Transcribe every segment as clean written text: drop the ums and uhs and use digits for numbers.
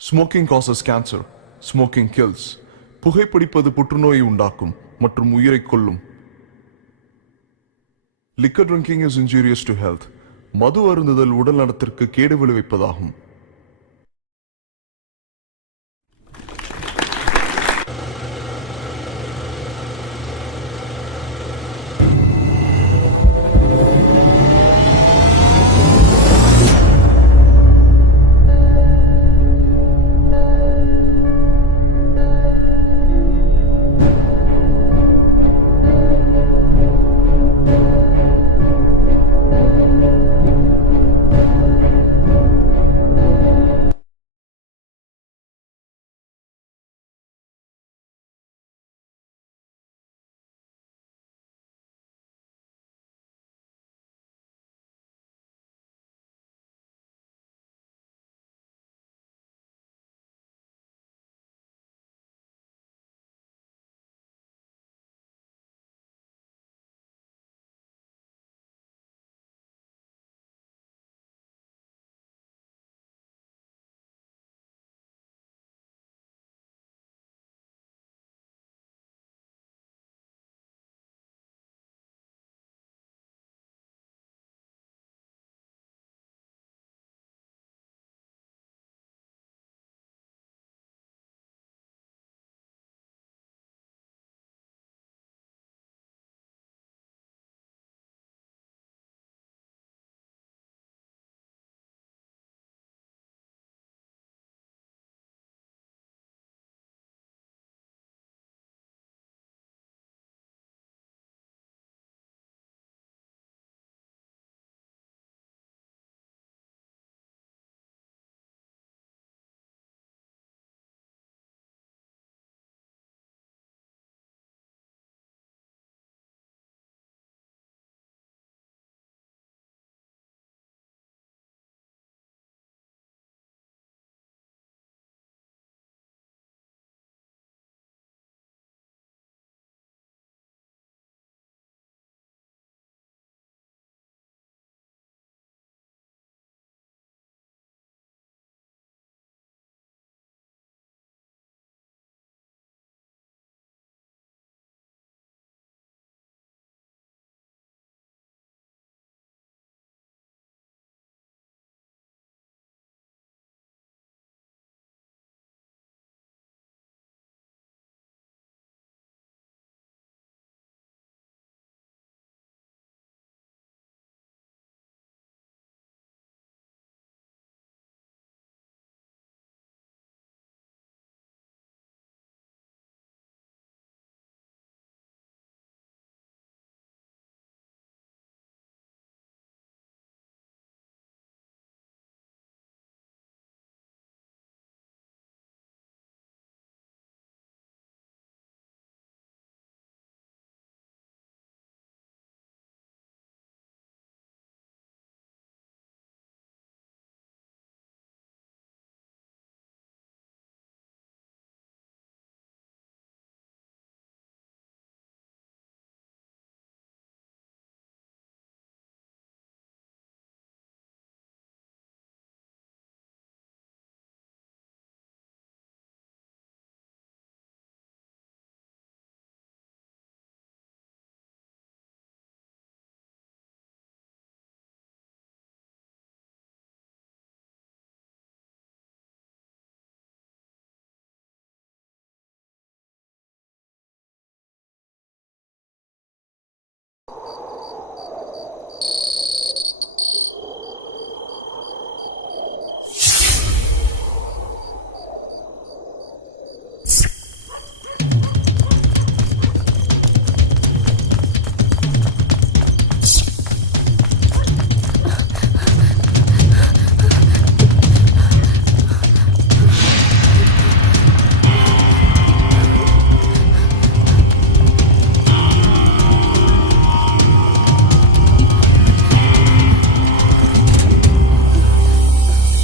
Smoking causes cancer. Smoking kills. புகைப்பிடிப்பது புற்றுநோயை உண்டாக்கும் மற்றும் உயிரை கொல்லும். Liquor drinking is injurious to health. மது அருந்துதல் உடல் நலத்திற்கு கேடு விளைவிப்பதாகும்.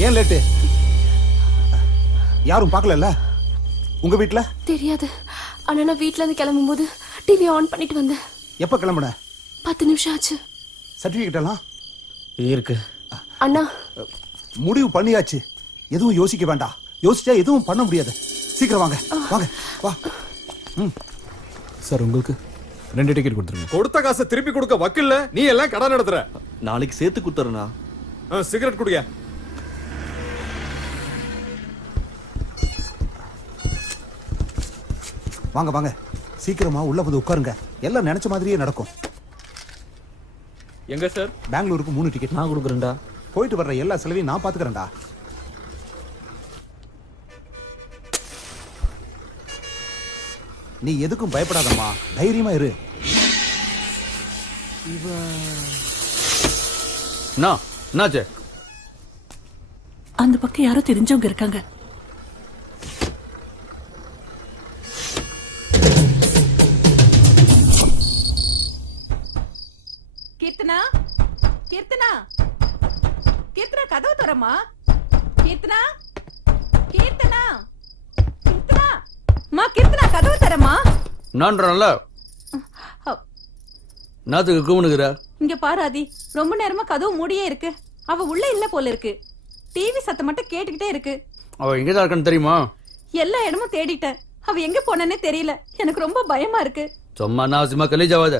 ஏன் லேட்டு? யாரும் பார்க்கல உங்க வீட்ல? தெரியாது. ஆனா நான் வீட்ல இருந்து கிளம்பும்போது டிவி ஆன் பண்ணிட்டு வந்தேன். எப்ப கிளம்புன? 10 நிமிஷம் ஆச்சு. சர்டிபிகேட் எல்லாம் இருக்கு அண்ணா. முடிவு பண்ணியாச்சு, எதுவும் யோசிக்க வேண்டாம். யோசிச்சா எதுவும் பண்ண முடியாது. சீக்கிரம் வாங்க வாங்க வா. சார் உங்களுக்கு 2 டிக்கெட் கொடுத்துருங்க. கொடுத்த காசை திருப்பி கொடுக்க வக்கில்ல, நீ எல்லாம் கடன் நடத்துற. நாளைக்கு சேர்த்து கொடுத்துறேண்ணா. சிகரெட் குடியா. வாங்க வாங்க சீக்கிரமா உள்ள வந்து உட்காருங்க. எல்லாம் நினைச்ச மாதிரியே நடக்கும். எங்க சார்? பெங்களூருக்கு 3 டிக்கெட் நான் கொடுக்குறேன்டா. போயிட்டு வர்ற எல்லா செலவையும் நான் பாத்துக்கிறேன்டா. நீ எதுக்கும் பயப்படாதம்மா, தைரியமா இரு. என்னாச்சு? அந்த பக்கம் யாரோ தெரிஞ்சவங்க இருக்காங்க. கீர்த்தனா, கீர்த்தனா, கீர்த்தனா கதவு தரமா. கீர்த்தனா, கீர்த்தனா, கீர்த்தனா, மா கீர்த்தனா கதவு தரமா. நான்றல நாத்துக்கு கூமுனுக்குற. இங்க பாரு ஆதி, ரொம்ப நேரமா கதவு மூடியே இருக்கு. அவ உள்ள இல்ல போல இருக்கு. டிவி சத்தம் மட்டும் கேட்டுக்கிட்டே இருக்கு. அவ எங்கதான் இருக்கான்னு தெரியுமா? எல்லா இடமும் தேடிட்டேன். அவ எங்க போனேன்னே தெரியல. எனக்கு ரொம்ப பயமா இருக்கு. சும்மா நாசிமா கலீஜாவாத.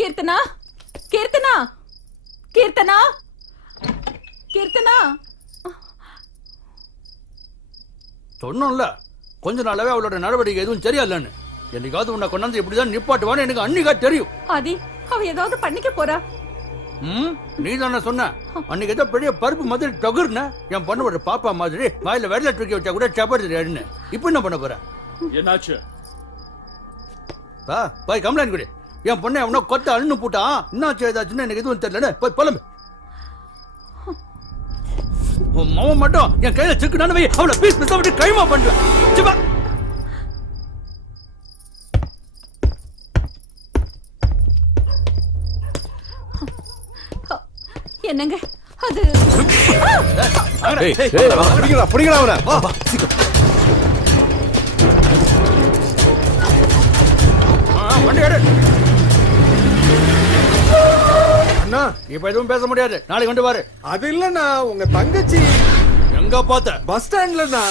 கீர்த்தனா, கீர்த்தனா, கீர்த்தனா, கீர்த்தனா. சொன்னோம்ல, கொஞ்ச நாளாவே அவளோட நடவடிக்கை எதுவும் சரியில்லைன்னு. என்னைக்காவது உன்னை கொண்டாந்து இப்படிதான் நிப்பாட்டுவான்னு எனக்கு அன்னிக்கா தெரியும். ஆதி, அவ ஏதாவது பண்ணிக்க போறா. நீ தானே சொன்ன அன்னைக்கு ஏதோ பெரிய பருப்பு மாதிரி தொகுர்ன என் பொண்ணு பாப்பா மாதிரி வாயில வெள்ளை தூக்கி வச்சா கூட சப்படுது. இப்ப என்ன பண்ண போற? என்னாச்சு? போய் கம்ப்ளைண்ட் கொடு. என் பொண்ணை அவனை கொத்த அண்ணு போட்டான். என்னாச்சு ஏதாச்சுன்னு எனக்கு எதுவும் தெரியலன்னு போய் புலம்பு. உன் மவன் மட்டும் என் கையில சிக்குனானு அவளை பீஸ் பீஸா விட்டு கைமா பண்ணுவேன். என்னங்க அது? பிடிக்கடா அவனை. வண்டி எடு. அண்ணா இப்ப எதுவும் பேச முடியாது. நாளைக்கு கொண்டு பாரு. அது இல்லண்ணா, உங்க தங்கச்சி எங்க பார்த்த? பஸ் ஸ்டாண்ட்லண்ணா.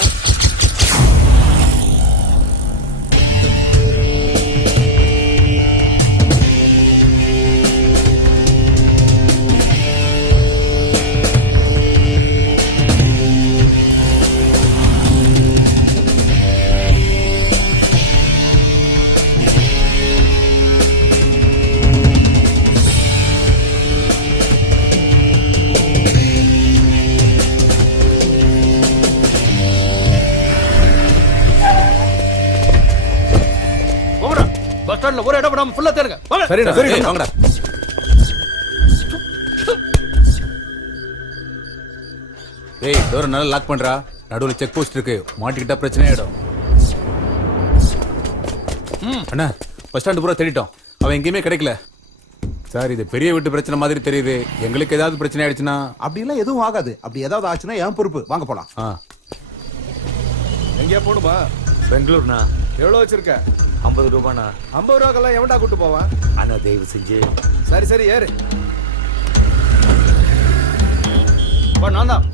பஸ் ஸ்டாண்ட்ல ஒரு இடம் விடாம ஃபுல்லா தேடுங்க. சரிண்ணா, சரி வாங்கடா. ஏய், டோரை நல்லா லாக் பண்றா. நடுவுல செக் போஸ்ட் இருக்கு, மாட்டிக்கிட்டா பிரச்சனை ஆயிடும். அண்ணா, பஸ் ஸ்டாண்டு பூரா தேடிட்டோம், அவன் எங்கேயுமே கிடைக்கல. சார், இது பெரிய வீட்டு பிரச்சனை மாதிரி தெரியுது. எங்களுக்கு ஏதாவது பிரச்சனை ஆயிடுச்சுன்னா? அப்படிலாம் எதுவும் ஆகாது. அப்படி ஏதாவது ஆச்சுன்னா என் பொறுப்பு. வாங்க போலாம். எங்கேயா போகணுமா? பெங்களூர்ண்ணா. எவ்வளவு வச்சிருக்க? 50 ரூபாண்ணா. 50 ரூபாக்கெல்லாம் எவன்டா கூட்டு போவான்? அண்ணா தயவு செஞ்சு. சரி சரி ஏறு. நான் தான்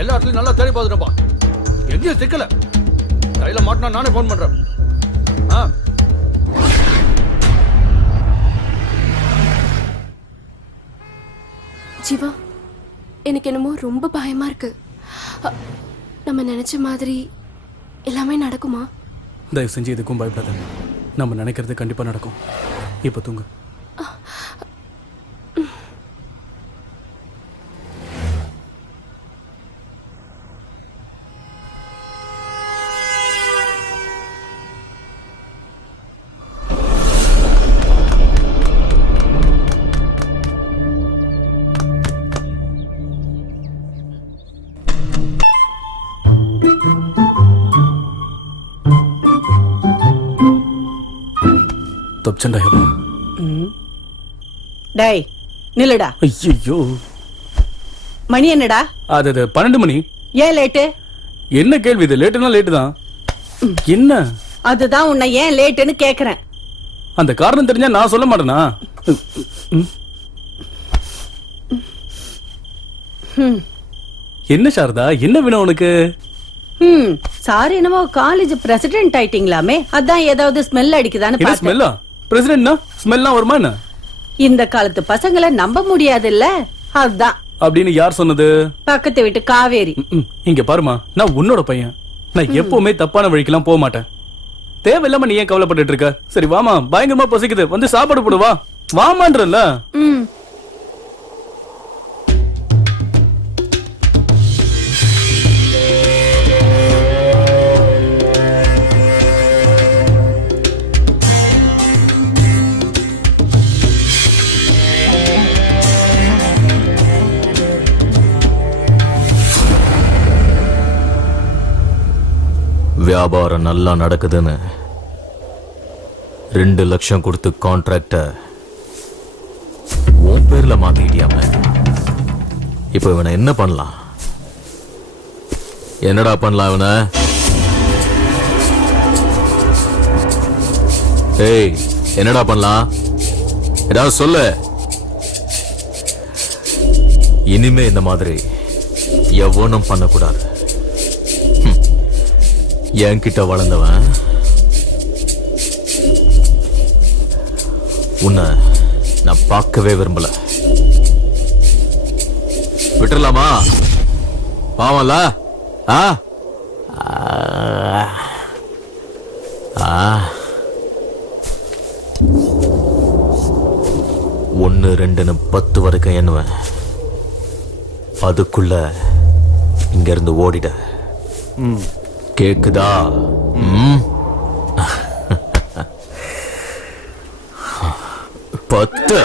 எல்லா இடத்துலயும் நல்லா தேடி பார்த்துட்டப்பா. எங்கேயும் சிக்கல. கையில மாட்டினா நானே போன் பண்றேன். ஜீவா, எனக்கு என்னமோ ரொம்ப பயமா இருக்கு. நம்ம நினைச்ச மாதிரி எல்லாமே நடக்குமா? தயவு செஞ்சு எதுக்கும் பயப்படாத. நம்ம நினைக்கிறது கண்டிப்பா நடக்கும். இப்ப தூங்கு. தப்சண்டா. டேய் நில்லுடா. ஐயோ, மணி என்னடா? அது 12 மணி. ஏன் லேட்டு? என்ன கேள்வி இது? லேட்டுனா லேட்டு தான். என்ன? அதுதான் உன்னை ஏன் லேட்டுன்னு கேக்குறேன். அந்த காரணம் தெரிஞ்சா நான் சொல்ல மாட்டேனா? என்ன சாரதா, என்ன வேணும் உனக்கு? சாரி, என்னமோ காலேஜ் பிரசிடென்ட் ஆயிட்டீங்களாமே, அதான் ஏதாவது ஸ்மெல் அடிக்குதான்னு என்ன பார்த்தேன். ஸ்மெல்லா? பிரசிடென்ட்னா ஸ்மெல்லாம் வருமா என்ன? இந்த காலத்து பசங்களை நம்ப முடியாதுல்ல, அதுதான். அப்படின்னு யார் சொன்னது? பக்கத்து வீட்டு காவேரி. இங்க பாருமா, நான் உன்னோட பையன். நான் எப்பவுமே தப்பான வழிக்கெல்லாம் போக மாட்டேன். தேவையில்லாம நீ ஏன் கவலைப்பட்டு இருக்க? சரி வாமா, பயங்கரமா பசிக்குது, வந்து சாப்பாடு போடு, வா வாமான்றல்ல. வியாபாரம் நல்லா நடக்குதுன்னு 2 லட்சம் கொடுத்து கான்ட்ராக்ட உன் பேர்ல மாத்திக்கிட்டியாம. இப்ப இவனை என்ன பண்ணலாம்? என்னடா பண்ணலாம் இவனை? ஏய், என்னடா பண்ணலாம்? ஏதாவது சொல்லு. இனிமே இந்த மாதிரி எவனும் பண்ணக்கூடாது. என்கிட்ட வளர்ந்தவன் உன்னை நான் பார்க்கவே விரும்பல. விட்டுறலாமா? பாவம்ல? ஆ ஒன்னு 2ன்னு 10 வரைக்கும் எண்ணுவேன். அதுக்குள்ள இங்க இருந்து ஓடிட. கேக்குதா? பத்து.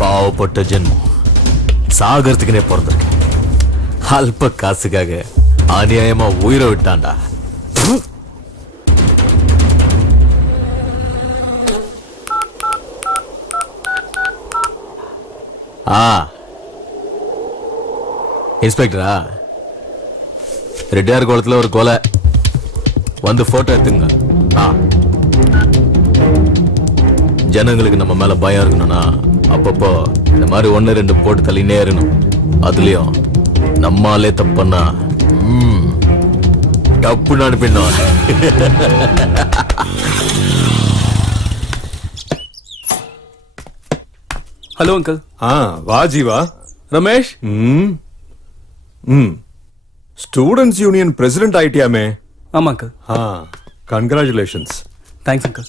பாவப்பட்ட ஜென்மம், சாகரத்துக்குனே பிறந்திருக்கு. அல்ப காசுக்காக அநியாயமா உயிரை விட்டான்டா. இன்ஸ்பெக்டரா? ரெட்டியார் குளத்துல ஒரு கொலை, வந்து போட்டோ எடுத்துங்க. ஜனங்களுக்கு நம்ம மேல பயம் இருக்கணும்னா அப்பப்போ இந்த மாதிரி 1-2 போட்டு தள்ளினே இருக்கணும். அதுலயும் நம்மாலே தப்புன்னா டப்புன்னு அனுப்பிடணும். Hello uncle. வா Jeeva. Ramesh. Students union president ஆயிட்டியாமே? ஆமா அங்கிள். கங்க்ராச்சுலேஷன்ஸ். Thanks uncle.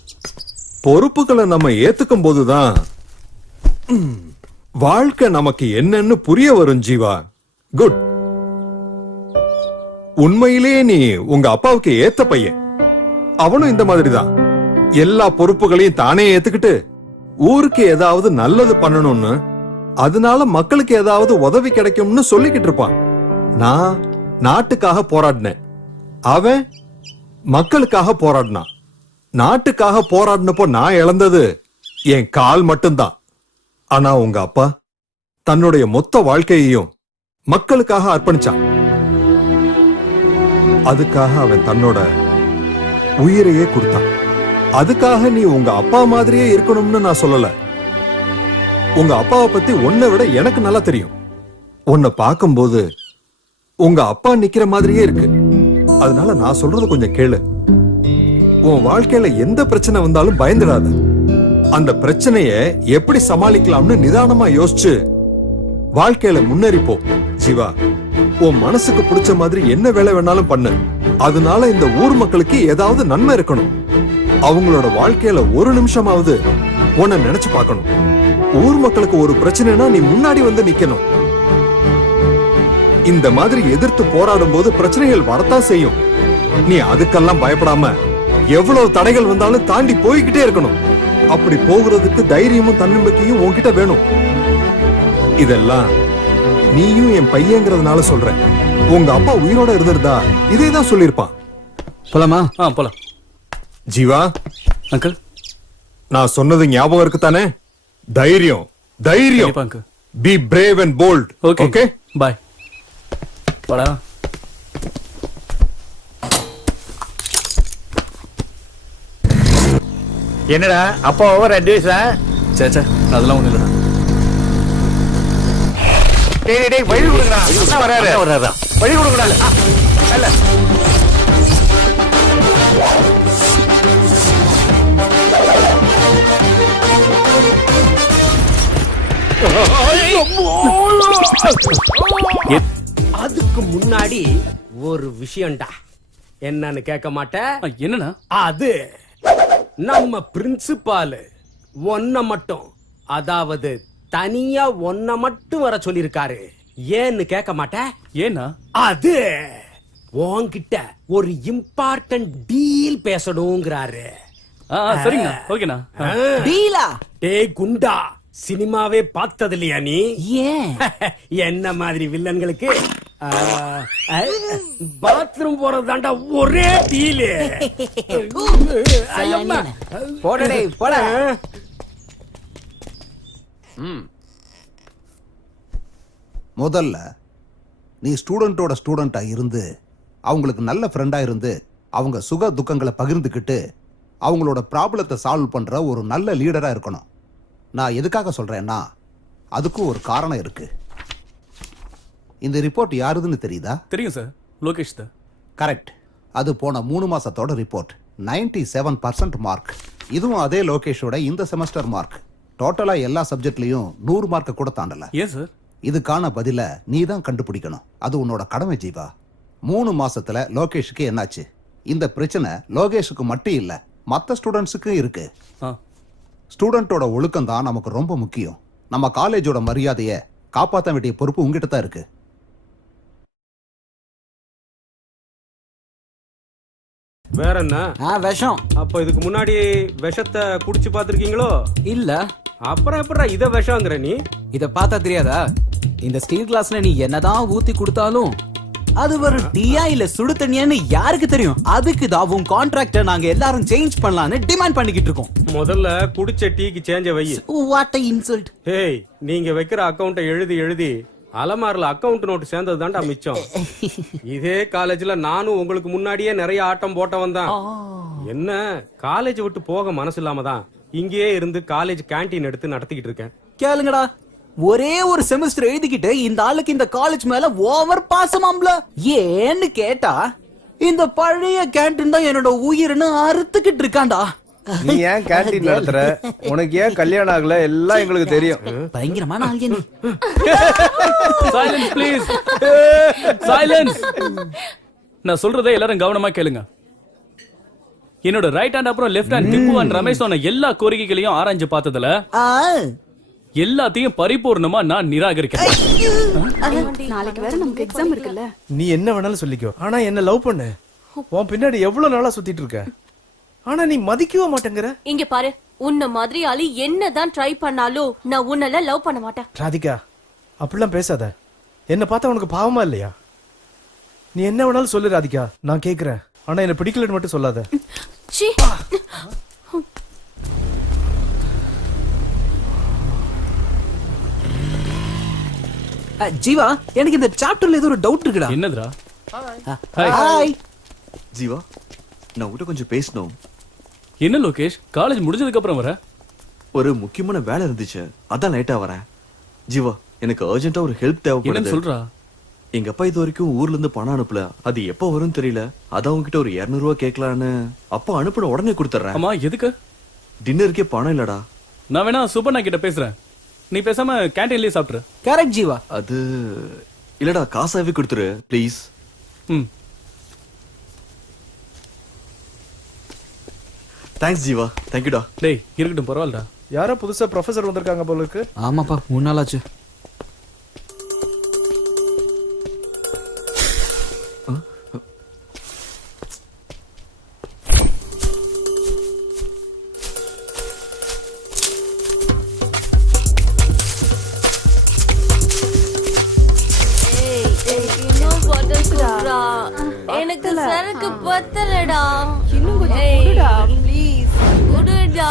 பொறுப்புகளை நம்ம ஏத்துக்கும் போதுதான் வாழ்க்கை நமக்கு என்னன்னு புரிய வரும் ஜீவா. குட். உண்மையிலேயே நீ உங்க அப்பாவுக்கு ஏத்த பையன். அவனும் இந்த மாதிரி தான் எல்லா பொறுப்புகளையும் தானே ஏத்துக்கிட்டு ஊருக்கு ஏதாவது நல்லது பண்ணணும்னு, அதனால மக்களுக்கு ஏதாவது உதவி கிடைக்கும்னு சொல்லிக்கிட்டு இருப்பான். நான் நாட்டுக்காக போராடினேன், அவன் மக்களுக்காக போராடினான். நாட்டுக்காக போராடினப்போ நான் இழந்தது என் கால் மட்டும்தான். ஆனா உங்க அப்பா தன்னுடைய மொத்த வாழ்க்கையையும் மக்களுக்காக அர்ப்பணிச்சான். அதுக்காக அவன் தன்னோட உயிரையே கொடுத்தான். அதுக்காக நீ உங்க அப்பா மாதிரியே இருக்கணும்னு நான் சொல்லல. உங்க அப்பாவை பத்தி உன்னை விட எனக்கு நல்லா தெரியும். உன்னை பார்க்கும்போது உங்க அப்பா நிக்கிற மாதிரியே இருக்கு. அதனால நான் சொல்றது கொஞ்சம் கேளு. உன் வாழ்க்கையில எந்த பிரச்சனை வந்தாலும் பயந்துடாத. அந்த பிரச்சனைய எப்படி சமாளிக்கலாம்னு நிதானமா யோசிச்சு வாழ்க்கையில முன்னேறிப்போ. ஜீவா, உன் மனசுக்கு பிடிச்ச மாதிரி என்ன வேலை வேணாலும் பண்ணு. அதனால இந்த ஊர் மக்களுக்கு ஏதாவது நன்மை இருக்கணும். அவங்களோட வாழ்க்கையில ஒரு நிமிஷமாவது உன்னை நினைச்சு பார்க்கணும். ஊர் மக்களுக்கு ஒரு பிரச்சனைனா நீ முன்னாடி வந்து நிக்கணும். இந்த மாதிரி எதிர்த்து போராடும் போது பிரச்சனைகள் வரத்தான் செய்யும். நீ அதுக்கெல்லாம் பயப்படாம எவ்வளவு தடைகள் வந்தாலும் தாண்டி போய்கிட்டே இருக்கணும். அப்படி போகிறதுக்கு தைரியமும் தன்னம்பிக்கையும் உன்கிட்ட வேணும். இதெல்லாம் நீயும் என் பையங்கிறதுனால சொல்றேன். உங்க அப்பா உயிரோட இருந்திருந்தா இதே தான் சொல்லியிருப்பான். போலாமா? போலாம். ஜீவா அங்கிள், நான் சொன்னது ஞாபகம் இருக்கு தானே? தைரியம் தைரியம். கண்டிப்பா uncle. Be brave and bold. Okay bye. வாடா. என்னடா அப்பா ஓவர் அட்வைஸா? சேச்சா அதெல்லாம் ஒண்ணு இல்லடா. டேய் வழி கொடுங்கடா. அண்ணா வராரு. வழி கொடுங்கடா. இல்ல அதுக்கு முன்னாடி ஒரு விஷயம்டா, என்னன்னு கேட்க மாட்டேன். என்னன்னா? அது நம்ம பிரின்சிபால் ஒன்ன மட்டும், அதாவது தனியா ஒன்ன மட்டும் வர சொல்லிருக்காரு. ஏன்னு கேட்க மாட்டேன். ஏன்னா? அது உன்கிட்ட ஒரு இம்பார்ட்டன்ட் டீல் பேசணுங்கிறாரு. சரிங்கண்ணா. ஓகேண்ணா. டீலா? டேய் குண்டா, சினிமாவே பார்த்தது இல்லையா நீ? ஏன்? என்ன மாதிரி வில்லன்களுக்கு பாத்ரூம் போறது தாண்டா ஒரே டீலு. போடடே போட. முதல்ல நீ ஸ்டூடெண்டோட ஸ்டூடெண்டா இருந்து அவங்களுக்கு நல்ல ஃப்ரெண்டா இருந்து அவங்க சுக துக்கங்களை பகிர்ந்துக்கிட்டு அவங்களோட ப்ராப்ளத்தை சால்வ் பண்ற ஒரு நல்ல லீடரா இருக்கணும். நான் எதுக்காக சொல்றேன்னா அதுக்கும் ஒரு காரணம் இருக்கு. இந்த ரிப்போர்ட் யாருதுன்னு தெரியுதா? தெரியும் சார், லோகேஷ் தான். கரெக்ட். அது போன 3 மாசத்தோட ரிப்போர்ட். 97% மார்க். இதுவும் அதே லோகேஷோட இந்த செமஸ்டர் மார்க். டோட்டலா எல்லா சப்ஜெக்ட்லயும் 100 மார்க்க கூட தாண்டல. ஏன் சார்? இதுக்கான பதில நீ தான் கண்டுபிடிக்கணும். அது உன்னோட கடமை ஜீவா. 3 மாசத்துல லோகேஷுக்கு என்னாச்சு? இந்த பிரச்சனை லோகேஷுக்கு மட்டும் இல்ல, மற்ற ஸ்டூடெண்ட்ஸுக்கும் இருக்கு. ஸ்டூடெண்டோட ஒழுக்கம் தான் நமக்கு ரொம்ப முக்கியம். நம்ம காலேஜோட மரியாதையை காப்பாற்ற வேண்டிய பொறுப்பு உங்ககிட்ட தான் இருக்கு. வேற என்ன? விஷம். அப்ப இதுக்கு முன்னாடி விஷத்தை குடிச்சு பாத்திருக்கீங்களோ? இல்ல. அப்புறம் எப்படா இத விஷம்ங்கற நீ? இத பார்த்தா தெரியாதா? இந்த ஸ்டீல் கிளாஸ்ல நீ என்னதான் ஊத்தி கொடுத்தாலும் அது ஒரு டீயா இல்ல சுடு தண்ணியான்னு யாருக்கு தெரியும்? அதுக்கு தான் உன் கான்ட்ராக்ட நாங்க எல்லாரும் சேஞ்ச் பண்ணலாம்னு டிமாண்ட் பண்ணிக்கிட்டு இருக்கோம். முதல்ல குடிச்ச டீக்கு சேஞ்ச வை. What a insult. ஏய், நீங்க வைக்கிற அக்கவுண்ட எழுதி அலமாரில அக்கவுண்ட் நோட் சேர்ந்தது தான்டா மிச்சம். இதே காலேஜ்ல நானும் உங்களுக்கு முன்னாடியே நிறைய ஆட்டம் போட்டவன் தான். என்ன காலேஜ் விட்டு போக மனசு இல்லாம தான் இங்கேயே இருந்து காலேஜ் கேண்டீன் எடுத்து நடத்திக்கிட்டு இருக்கேன். கேளுங்கடா, ஒரே ஒரு செமஸ்டர் எழுதிக்கிட்டு இந்த ஆளுக்கு இந்த காலேஜ் மேல ஓவர் பாசமாம்ல. ஏன்னு கேட்டா இந்த பழைய கேண்டீன் தான் என்னோட உயிர்னு அறுத்துக்கிட்டு இருக்காண்டா. நீ ஏன் கேண்டீன் நடத்துற? உனக்கு ஏன் கல்யாணம் ஆகல? எல்லாம் எங்களுக்கு தெரியும். பயங்கரமான ஆள்யா நீ. Silence please. சைலன்ஸ். நான் சொல்றதை எல்லாரும் கவனமா கேளுங்க. என்னோட ரைட் ஹேண்ட் அப்புறம் left hand Tipu and Ramesh சொன்ன எல்லா கோரிக்கைகளையும் ஆராய்ஞ்சு பார்த்ததுல எல்லாத்தையும் பரிபூர்ணமா நான் நிராகரிக்கிறேன். நாளைக்கு வேற நமக்கு எக்ஸாம் இருக்குல்ல. நீ என்ன வேணாலும் சொல்லிக்கோ, ஆனா என்ன லவ் பண்ணு. உன் பின்னாடி எவ்வளவு நாளா சுத்திட்டு இருக்க, ஆனா நீ மதிக்கவே மாட்டேங்கிற. இங்க பாரு, உன்ன மாதிரி ஆளு என்னதான் ட்ரை பண்ணாலும் நான் உன்னல லவ் பண்ண மாட்டேன். ராதிகா, அப்படிலாம் பேசாத. என்ன பார்த்தா உனக்கு பாவமா இல்லையா? நீ என்ன வேணாலும் சொல்லு ராதிகா, நான் கேக்குறேன். ஆனா என்ன பிடிக்கலன்னு மட்டும் சொல்லாத. சீ. ஜீவா, எனக்கு இந்த சாப்டர்ல ஏதோ ஒரு டவுட் இருக்குடா. என்னதுடா? ஹாய் ஜீவா, நான் உங்ககிட்ட கொஞ்சம் பேசணும். என்ன லோகேஷ், காலேஜ் முடிஞ்சதுக்கு அப்புறம் வர? ஒரு முக்கியமான வேலை இருந்துச்சு, அதான் லேட்டா வரேன். ஜீவா, எனக்கு அர்ஜென்ட்டா ஒரு ஹெல்ப் தேவைப்படுது. என்ன சொல்றா? எங்க அப்பா இது வரைக்கும் ஊர்ல இருந்து பணம் அனுப்பல. அது எப்போ வரும் தெரியல. அதான் உங்ககிட்ட ஒரு 200 ரூபாய் கேட்கலான்னு. அப்பா அனுப்பின உடனே கொடுத்துறேன். ஆமா, எதுக்கு? டின்னருக்கே பணம் இல்லடா. நான் வேணா சுபண்ணா கிட்ட பேசுறேன், நீ பேசாம கேண்டீன்லயே சாப்பிட்டுரு. கரெக்ட் ஜீவா. அது இல்லடா, காசாவே கொடுத்துரு ப்ளீஸ். தேங்க்ஸ் ஜீவா, தேங்க்யூடா. டேய் இருக்கட்டும், பரவாயில்லடா. யாரோ புதுசா ப்ரொஃபசர் வந்திருக்காங்க போல இருக்கு. ஆமாப்பா, 3 நாள் ஆச்சு. எனக்கு சரக்கு பத்தலடா. இன்னும் கொஞ்சம் ஏய், குடுடா ப்ளீஸ். குடுடா.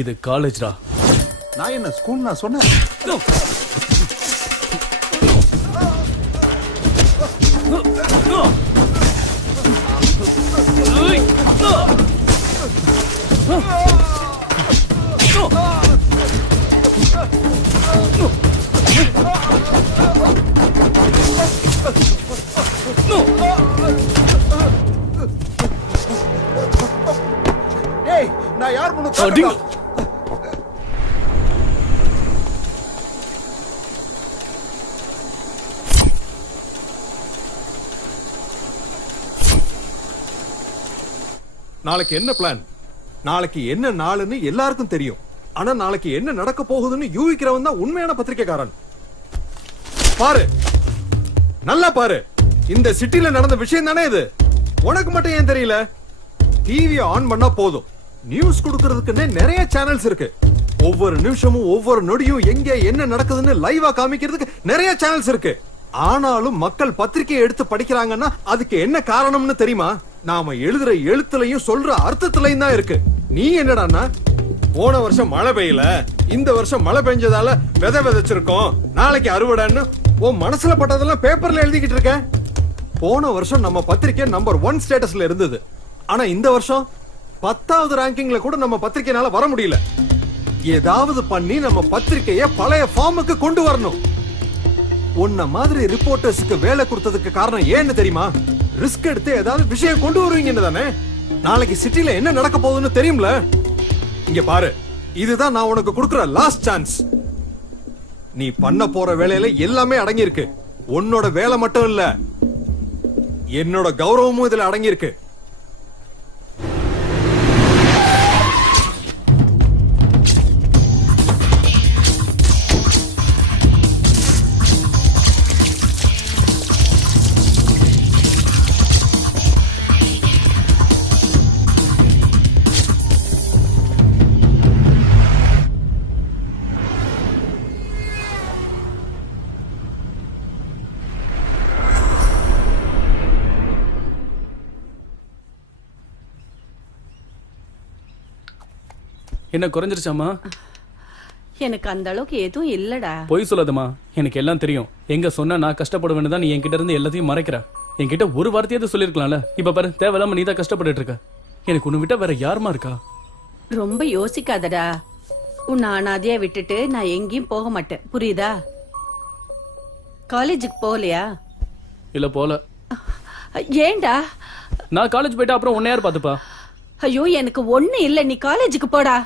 இது காலேஜ்டா. நான் என்ன ஸ்கூல் நான் சொன்னேன். ஏய், நான் யார் முன்னு நாளைக்கு என்ன பிளான்? நாளைக்கு என்ன நாளுன்னு எல்லாருக்கும் தெரியும். ஆனா நாளைக்கு என்ன நடக்க போகுதுன்னு யூகிக்கிறவன் தான் உண்மையான பத்திரிக்கைக்காரன். பாரு, நல்லா பாரு. இந்த சிட்டில நடந்த விஷயம் தானே இது. உனக்கு மட்டும் ஏன் தெரியல? டிவியை ஆன் பண்ணா போதும், நியூஸ் கொடுக்கறதுக்குன்னே நிறைய சேனல்ஸ் இருக்கு. ஒவ்வொரு நிமிஷமும் ஒவ்வொரு நொடியும் எங்க என்ன நடக்குதுன்னு லைவா காமிக்கிறதுக்கு நிறைய சேனல்ஸ் இருக்கு. ஆனாலும் மக்கள் பத்திரிக்கையை எடுத்து படிக்கிறாங்கன்னா அதுக்கு என்ன காரணம்னு தெரியுமா? நாம எழுதுற எழுத்துலயும் சொல்ற அர்த்தத்திலையும் தான் இருக்கு. நீ என்னடான்னா, போன வருஷம் மழை பெய்யல, இந்த வருஷம் மழை பெஞ்சதால விதை விதைச்சிருக்கோம், நாளைக்கு அறுவடைன்னு உன் மனசுல பட்டதெல்லாம் பேப்பர்ல எழுதிக்கிட்டு இருக்க. போன வருஷம் நம்ம பத்திரிக்கை நம்பர் 1 ஸ்டேட்டஸ்ல இருந்தது. ஆனா இந்த வருஷம் 10வது ரேங்கிங்ல கூட நம்ம பத்திரிக்கைனால வர முடியல. ஏதாவது பண்ணி நம்ம பத்திரிக்கைய பழைய ஃபார்முக்கு கொண்டு வரணும். உன்ன மாதிரி ரிப்போர்ட்டர்ஸ்க்கு வேலை கொடுத்ததுக்கு காரணம் ஏன்னு தெரியுமா? ரிஸ்க் எடுத்து ஏதாவது விஷயம் கொண்டு வருவீங்கன்னு தானே. நாளைக்கு சிட்டில என்ன நடக்க போகுதுன்னு தெரியும்ல. இங்க பாரு, இதுதான் நான் உனக்கு கொடுக்கிற லாஸ்ட் சான்ஸ். நீ பண்ண போற வேலையில எல்லாமே அடங்கி இருக்கு. உன்னோட வேலை மட்டும் இல்ல, என்னோட கௌரவமும் இதுல அடங்கி இருக்கு. என்ன குறைஞ்சிருச்சாமா? எனக்கு அந்த அளவுக்கு எதுவும் இல்லடா. பொய் சொல்லாதம்மா, எனக்கு எல்லாம் தெரியும். எங்க சொன்னா நான் கஷ்டப்படுவேன்னு தான் நீ என்கிட்ட இருந்து எல்லாத்தையும் மறைக்கிற. என்கிட்ட ஒரு வார்த்தையாவது சொல்லிருக்கலாம்ல. இப்ப பாரு, தேவையில்லாம நீ தான் கஷ்டப்பட்டுட்டு இருக்க. எனக்கு உன்னை விட்டா வேற யாருமா இருக்கா? ரொம்ப யோசிக்காதடா. உன்னை அனாதையா விட்டுட்டு நான் எங்கேயும் போக மாட்டேன், புரியுதா? காலேஜுக்கு போகலையா? இல்ல போல. ஏன்டா? நான் காலேஜ் போயிட்டா அப்புறம் உன்னை யார் பாத்துப்பா? ஐயோ, எனக்கு ஒண்ணு இல்ல, நீ காலேஜுக்கு போடா.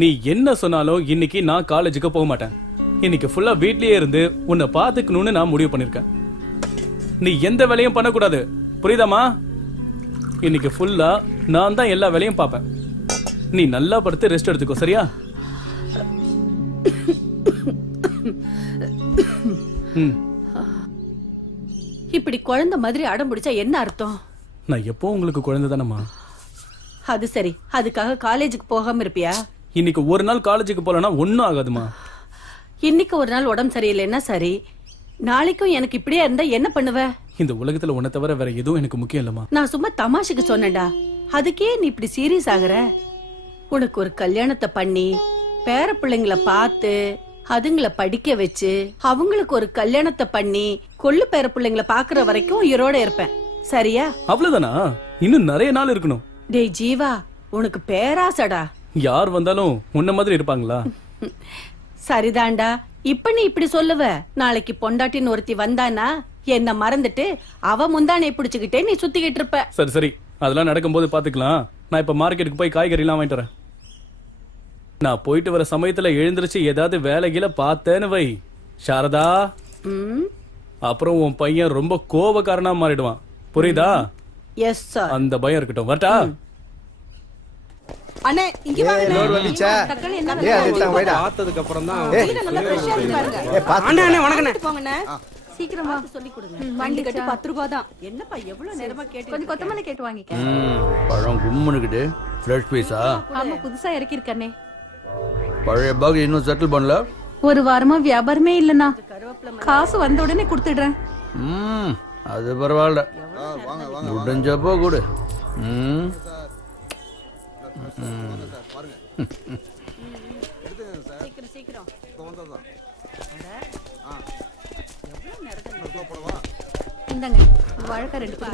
நீ என்ன சொன்னாலும் இன்னைக்கு நான் காலேஜுக்கு போக மாட்டேன். இன்னைக்கு ஃபுல்லா வீட்லயே இருந்து உன்னை பாத்துக்கணும்னு நான் முடிவு பண்ணிருக்கேன். நீ எந்த வேலையும் பண்ணக்கூடாது, புரியுதாமா? இன்னைக்கு ஃபுல்லா நான் தான் எல்லா வேலையும் பார்ப்பேன். நீ நல்லா படுத்து ரெஸ்ட் எடுத்துக்கோ, சரியா? இப்படி குழந்தை மாதிரி அடம் பிடிச்சா என்ன அர்த்தம்? நான் எப்போ உங்களுக்கு குழந்தை தானம்மா. அது சரி, அதுக்காக காலேஜுக்கு போகாம இருப்பியா? இன்னைக்கு ஒரு நாள் காலேஜுக்கு போலனா ஒன்னும் ஆகாதுமா. இன்னைக்கு ஒரு நாள் உடம்பு சரியில்லைன்னா சரி, நாளைக்கும் எனக்கு இப்படியே இருந்தா என்ன பண்ணுவ? இந்த உலகத்துல உன்னை தவிர வேற எதுவும் எனக்கு முக்கியம் இல்லம்மா. நான் சும்மா தமாஷுக்கு சொன்னேன்டா. அதுக்கே நீ இப்படி சீரியஸ் ஆகுற? உனக்கு ஒரு கல்யாணத்தை பண்ணி பேர பிள்ளைங்களை பார்த்து அதுங்களை படிக்க வச்சு அவங்களுக்கு ஒரு கல்யாணத்தை பண்ணி கொள்ளு பேர பிள்ளைங்களை பாக்குற வரைக்கும் உயிரோட இருப்பேன், சரியா? அவ்வளவுதானா? இன்னும் நிறைய நாள் இருக்கணும். டேய் ஜீவா, உனக்கு பேராசடா. யார் வந்தாலும் உன்ன மாதிரி இருப்பாங்களா? சரிதான்டா. இப்ப நீ இப்படி சொல்லுவ, நாளைக்கு பொண்டாட்டின்னு ஒருத்தி வந்தானா என்ன மறந்துட்டு அவ முந்தானை பிடிச்சுக்கிட்டே நீ சுத்திக்கிட்டு இருப்ப. சரி சரி, அதெல்லாம் நடக்கும்போது பாத்துக்கலாம். நான் இப்ப மார்க்கெட்டுக்கு போய் காய்கறி எல்லாம் வாங்கிட்டு வரேன். நான் போயிட்டு வர சமயத்துல எழுந்திருச்சு ஏதாவது வேலைகளை பார்த்தேன்னு வை சாரதா, அப்புறம் உன் பையன் ரொம்ப கோபக்காரனா மாறிடுவான், புரியுதா? Yes sir. அந்த பயம் இருக்கட்டும். வரட்டா? அண்ணே, இங்க வாங்க. லோட் வந்துச்சா? ஏய், அது தான் வைடா. பார்த்ததுக்கு அப்புறம் தான். நல்லா ஃப்ரெஷ்ஷா இருக்கு பாருங்க. அண்ணே அண்ணே வணக்கண்ணே. போங்கண்ணே. சீக்கிரம் வா. சொல்லி கொடுங்க. வண்டி கட்டு 10 ரூபாய் தான். என்னப்பா எவ்வளவு நேரமா கேட்டு கொஞ்சம் கொத்தமல்லி கேட்டு வாங்கிக்க. பழம் கும்முனுக்குது. ஃப்ரெஷ் பீஸா? ஆமா, புதுசா இறக்கி இருக்கனே. பழைய பாக் இன்னும் செட்டில் பண்ணல? ஒரு வாரமா வியாபாரமே இல்லனா. காசு வந்த உடனே கொடுத்துடுறேன். அது பரவாயில்ல. முடிஞ்சப்போ கொடு. சீக்கிரம் சீக்கிரம். இந்தாங்க வாழைக்காய் 2 கிலோ.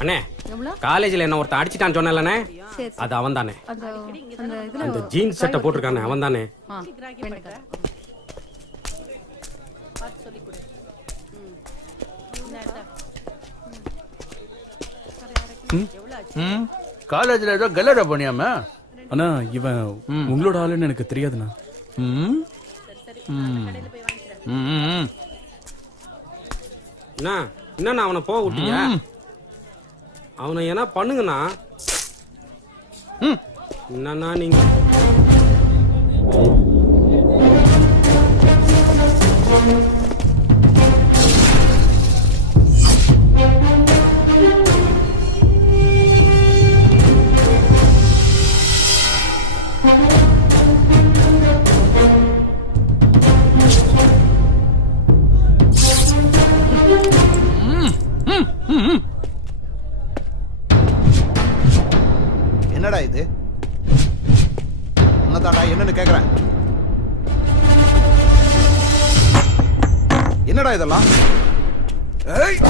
அண்ணே எவ்வளவு? காலேஜ்ல என்ன ஒருத்தன் அடிச்சிட்டான்னு சொன்னேன்லண்ணே, சரி அது அவன் தானே. அந்த இதுல அந்த ஜீன்ஸ் சட்டை போட்டிருக்கானே அவன் தானே. வெண்டைக்காய். பார்த்து சொல்லி கொடு. காலேஜ்ல ஏதோ கல்லடா பண்ணியாம? அண்ணா இவன் உங்களோட ஆளுன்னு எனக்கு தெரியாதுண்ணா. என்ன அவனை போக விட்டீங்க? அவனை என்ன பண்ணுங்கண்ணா. என்னண்ணா நீங்க என்னடா இது? உன்னதாடா என்னன்னு கேக்குறேன். என்னடா இதெல்லாம்? ஏய்!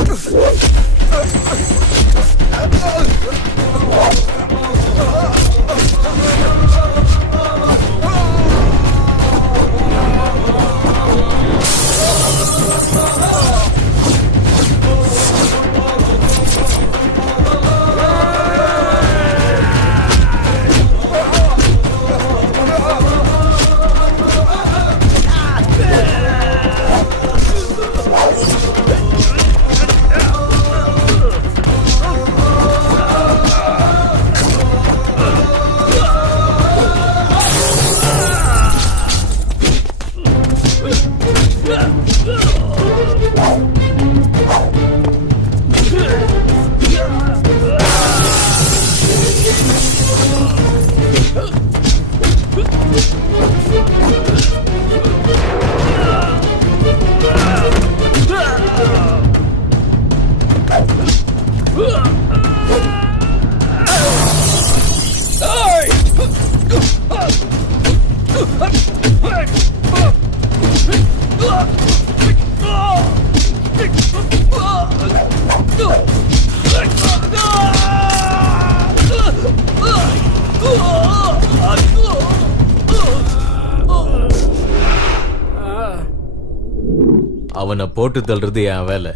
அவனை போட்டு தள்ளுறது என் வேலை.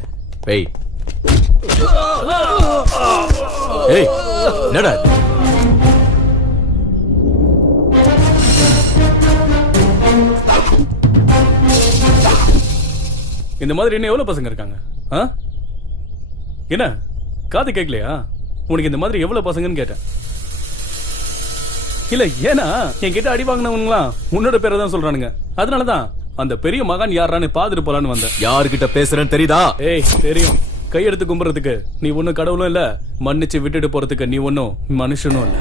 ஏய் ஏய் என்னடா இது? இந்த மாதிரி இன்னும் எவ்வளவு பசங்க இருக்காங்க? என்ன காது கேட்கலையா? உனக்கு இந்த மாதிரி எவ்வளவு பசங்கன்னு கேட்டேன். இல்ல ஏன்னா என்கிட்ட அடி வாங்கினவங்களாம் உன்னோட பேரை தான் சொல்றானுங்க. அதனாலதான் அந்த பெரிய மகான் யாரான்னு பாத்துட்டு போலான்னு வந்தேன். யாருகிட்ட பேசுறேன்னு தெரியுதா? ஏய் தெரியும். கையெடுத்து கும்புறதுக்கு நீ ஒன்னும் கடவுளும் இல்ல, மன்னிச்சு விட்டுட்டு போறதுக்கு நீ ஒன்னும் மனுஷனும் இல்ல.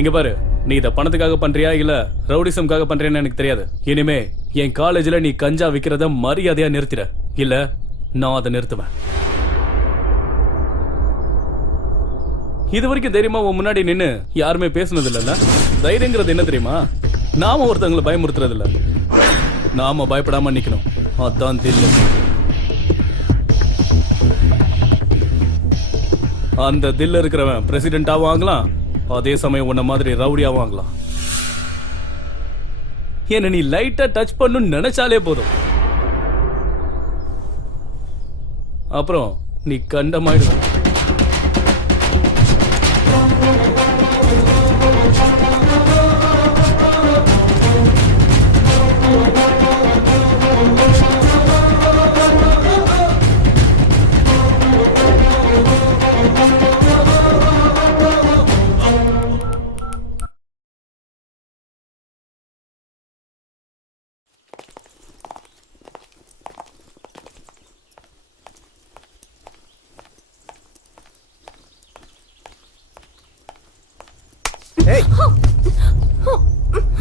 இங்க பாரு, நீ இத பணத்துக்காக பண்றியா இல்ல ரவுடிசம்காக பண்றியான்னு எனக்கு தெரியாது. இனிமே என் காலேஜ்ல நீ கஞ்சா விக்கிறத மரியாதையா நிறுத்திட, இல்ல நான் அதை நிறுத்துவேன். இது வரைக்கும் தைரியமா உன் முன்னாடி நின்னு யாருமே பேசுனது இல்லல்ல. தைரியங்கிறது என்ன தெரியுமா? நாம ஒருத்தவங்களை பயமுறுத்துறது இல்ல, நாம பயப்படாம நிக்கணும். அதான் தில்லு. அந்த தில்ல இருக்கிறவன் பிரசிடென்ட் ஆவாங்களாம், அதே சமயம் உன்ன மாதிரி ரவுடி ஆவாங்களாம். என்ன நீ லைட்டா டச் பண்ணு நினைச்சாலே போதும், அப்புறம் நீ கண்டமாயிடுவ.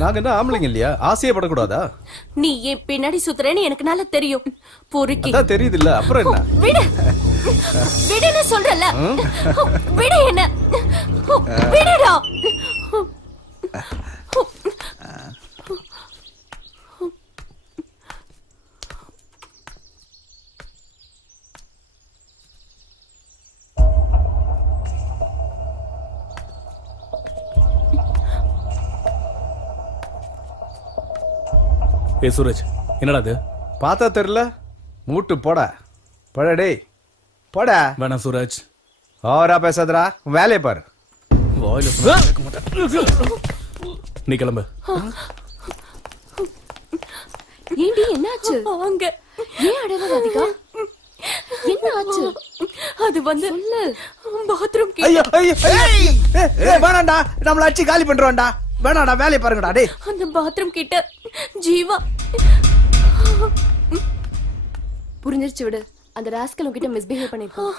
நாங்க என்ன ஆம்பளைங்க இல்லையா? ஆசையே படக்கூடாதா? நீ என் பின்னாடி சுத்துறேன்னு எனக்கு நல்லா தெரியும். பொறுக்கி. அதான் தெரியுது இல்ல, அப்புறம் என்ன? விடு. விடுன்னு சொல்றல. விடு என்ன. விடுடா. ஏ சூரஜ், என்னடா அது? பார்த்தா தெரியல, மூட்டு போடா. போடா டேய், போடா. வேணாம் சூரஜ். ஓவரா பேசாதடா, வேலையை பாரு. வாயில சொன்னா கேட்க மாட்டேன். நீ கிளம்பு. ஏண்டி என்னாச்சு? அங்க ஏன் அடல ராதிகா? என்ன ஆச்சு? அது வந்து பாத்ரூம் கே. ஐயோ ஐயோ ஏய் வேணாம்டா, நம்மள அடிச்சு காலி பண்றோம்டா. வேணாம்டா, வேலையை பாருங்கடா டேய். அந்த பாத்ரூம் கிட்ட ஜீவா. புரிஞ்சிருச்சு விடு. அந்த ராஸ்கல் உன்கிட்ட மிஸ்பிஹேவ் பண்ணிருக்கான்.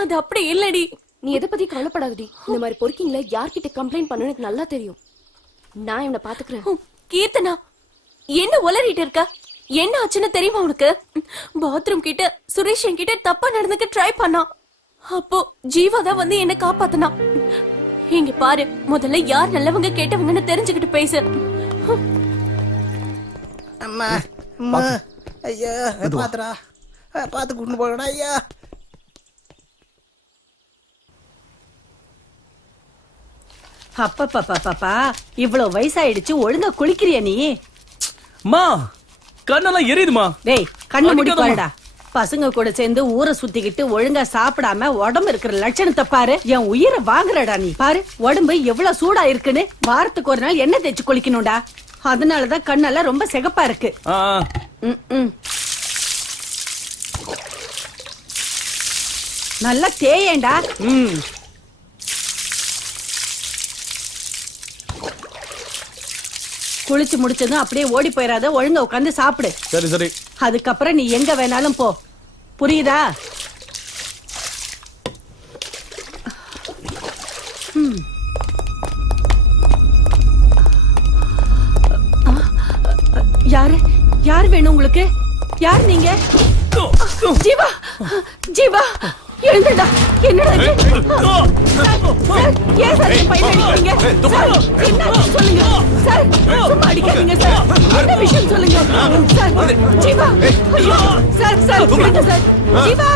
அது அப்படி இல்லடி. நீ எதை பத்தி கவலைப்படாதடி. இந்த மாதிரி பொறுக்கிங்கள யார்கிட்ட கம்ப்ளைண்ட் பண்ணணும் எனக்கு நல்லா தெரியும். நான் இவனை பாத்துக்கிறேன். கீர்த்தனா, என்ன உளறிட்டு இருக்க? என்ன ஆச்சுன்னு தெரியுமா உனக்கு? பாத்ரூம் கிட்ட சுரேஷ் என்கிட்ட தப்பா நடந்துக்க ட்ரை பண்ணான். அப்போ ஜீவா தான் வந்து என்ன காப்பாத்தினா. இங்க பாரு, முதல்ல யார் நல்லவங்க கேட்டவங்கன்னு தெரிஞ்சுக்கிட்டு பேசு. அம்மா அம்மா ஐயா பாத்துடா, பாத்து கொண்டு போகடா ஐயா. அப்பா இவ்வளவு வயசாயிடுச்சு, ஒழுங்கா குளிக்கிறியா நீ? மா, கண்ணெல்லாம் எரியுதுமா. டேய், கண்ணு மூடி பாருடா. பசங்க கூட சேர்ந்து ஊரை சுத்திக்கிட்டு ஒழுங்கா சாப்பிடாம உடம்பு இருக்கிற லட்சணத்தை பாரு. என் உயிரை வாங்குறடா நீ. பாரு உடம்பு எவ்வளவு சூடா இருக்குன்னு. வாரத்துக்கு ஒரு நாள் எண்ணெய் தேய்ச்சி குளிக்கணும்டா. அதனாலதான் கண்ணெல்லாம் ரொம்ப சிகப்பா இருக்கு. நல்லா தேயேண்டா. குளிச்சு முடிச்சதும் அப்படியே ஓடி போயிடாத, ஒழுங்கா உட்காந்து சாப்பிடு. சரி சரி. அதுக்கப்புறம் நீ எங்க வேணாலும் போ, புரியுதா? யாரு யார் வேணும் உங்களுக்கு? யார் நீங்க? ஜீவா, ஜீவா எழுந்துடா. என்னடா இது? சார், ஏன் சார் என் பையனை அடிக்கிறீங்க? சார், என்னாச்சு சொல்லுங்க. சார், சும்மா அடிக்காதீங்க சார். என்ன விஷயம் சொல்லுங்க. சார், ஜீவா. ஐயோ, சார், சார், விடுங்க சார். ஜீவா.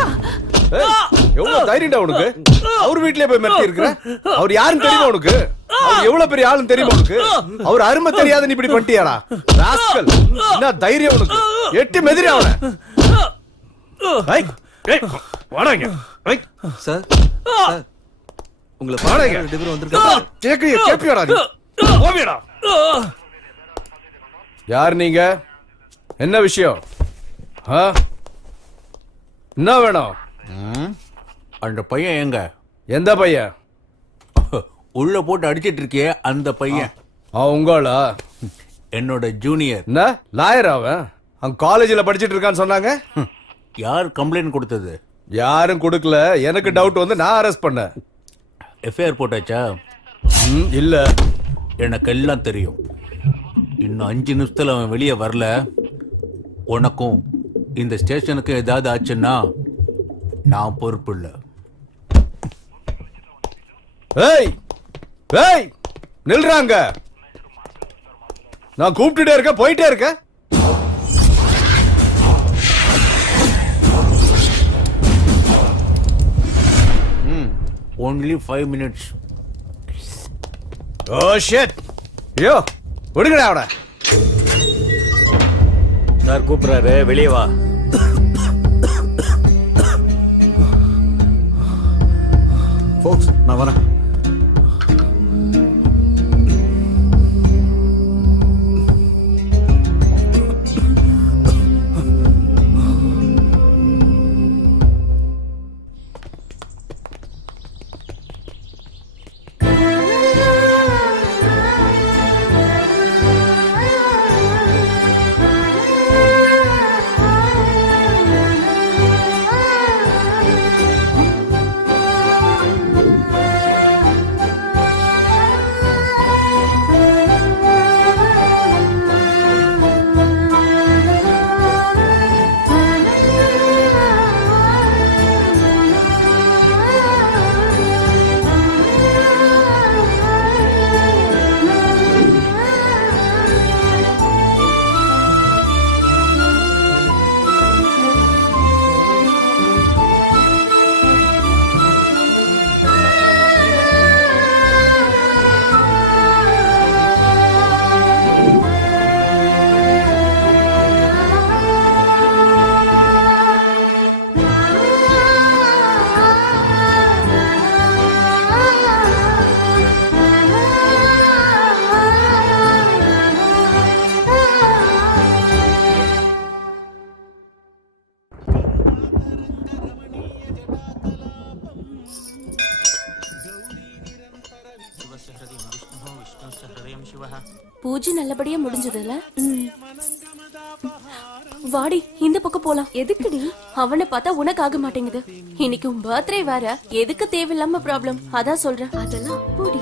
எவ்வளவு தைரியம்டா உனக்கு? அவர் வீட்லயே போய் மிரட்டி இருக்கிற. அவர் யாருன்னு தெரியுமா உனக்கு? அவர் எவ்வளவு பெரிய ஆளுன்னு தெரியுமா உனக்கு? அவர் அருமை தெரியாத நீ இப்படி பண்ணிட்டியாடா ராஸ்கல். என்ன தைரியம் உனக்கு? எட்டி மெதிரி அவனை. வாடாங்க சார். உங்களை வாடாங்க. ரெண்டு பேரும் வந்திருக்காங்க. கேப்பியாடா நீ? ஓவியடா. யார் நீங்க? என்ன விஷயம்? என்ன வேணும்? அந்த பையன் எங்க? எந்த பையன்? உள்ள போட்டு அடிச்சிட்டு இருக்கியே அந்த பையன். உங்களா? என்னோட ஜூனியர். என்ன லாயர் அவன்? அவன் காலேஜில் படிச்சிட்டு இருக்கான்னு சொன்னாங்க. யார் கம்ப்ளைண்ட் கொடுத்தது? யாரும் கொடுக்கல. எனக்கு டவுட் வந்து நான் அரெஸ்ட் பண்ணேன். எஃப்ஐஆர் போட்டாச்சா? இல்ல, எனக்கு எல்லாம் தெரியும். இன்னும் 5 நிமிஷத்துல அவன் வெளியே வரல, உனக்கும் இந்த ஸ்டேஷனுக்கு ஏதாவது ஆச்சுன்னா நான் பொறுப்பு இல்லை. ஏய் ஏய் நில்றாங்க. நான் கூப்பிட்டுட்டே இருக்க, போயிட்டே இருக்க. only 5 minutes. Oh shit. ஐயோ விடுங்கடா அவனை. சார் கூப்பிடுறாரு, வெளியே வா. Folks, நான் வரேன். பூஜை நல்லபடியா முடிஞ்சதுல வாடி இந்த பக்கம் போலாம். எதுக்குடி? அவனை பார்த்தா உனக்கு ஆக மாட்டேங்குது. இன்னைக்கு உன் பர்த்டே வேற, எதுக்கு தேவையில்லாம ப்ராப்ளம்? அதான் சொல்றேன். அதெல்லாம் போடி.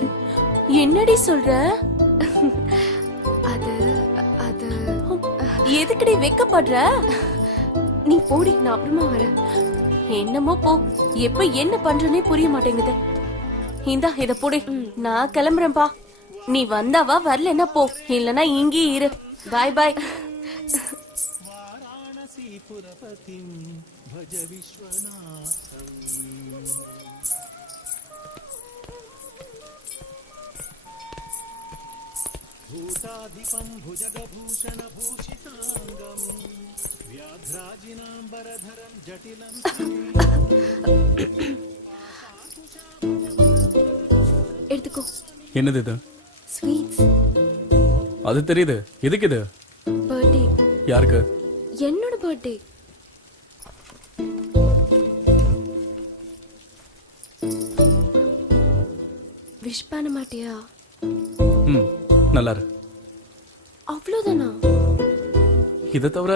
என்னடி சொல்ற? அது அது எதுக்குடி வெக்கப்படுற? நீ போடி, நான் அப்புறமா வரேன். என்னமோ போ. எப்ப என்ன பண்றனே புரிய மாட்டேங்குது. இந்தா இத போடி. நான் கிளம்புறேன்பா. நீ வந்தாவா, வரலன்னா போ. இல்லனா இங்கே இரு. பாய் பாய். எடுத்துக்கோ. என்னது இது? ஸ்வீட்ஸ். அது தெரியுது. எதுக்கு இது? பர்த்டே. யாருக்கு? என்னோட பர்த்டே. விஷ் பண்ண மாட்டியா? நல்லா இரு. அவ்வளவுதானா? இதை தவிர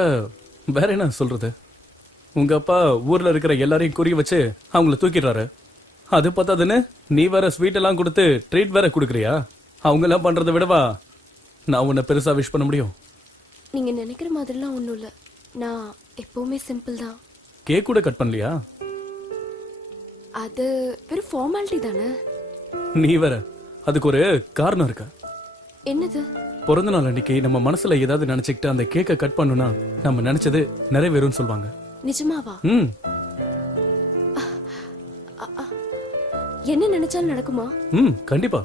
வேற என்ன சொல்றது? உங்க அப்பா ஊர்ல இருக்கிற எல்லாரையும் குறி வச்சு அவங்கள தூக்கிடுறாரு. அது பார்த்தாதுன்னு நீ வேற ஸ்வீட் எல்லாம் கொடுத்து ட்ரீட் வேற கொடுக்குறியா? அவங்க எல்லாம் பண்றதை விடவா நான் உன்னை பெருசா விஷ் பண்ண முடியும்? நீங்க நினைக்கிற மாதிரிலாம் ஒண்ணும் இல்ல. நான் எப்பவுமே சிம்பிள் தான். கேக் கூட கட் பண்ணலையா? அது வெறும் ஃபார்மாலிட்டி தானே. நீ வேற, அதுக்கு ஒரு காரணம் இருக்கு. என்னது? பிறந்த நாள் அன்னைக்கு நம்ம மனசுல ஏதாவது நினைச்சுக்கிட்டு அந்த கேக்கை கட் பண்ணுனா நம்ம நினைச்சது நிறைவேறும்னு சொல்லுவாங்க. நிஜமாவா? ம். என்ன நினைச்சாலும் நடக்குமா? ம், கண்டிப்பா.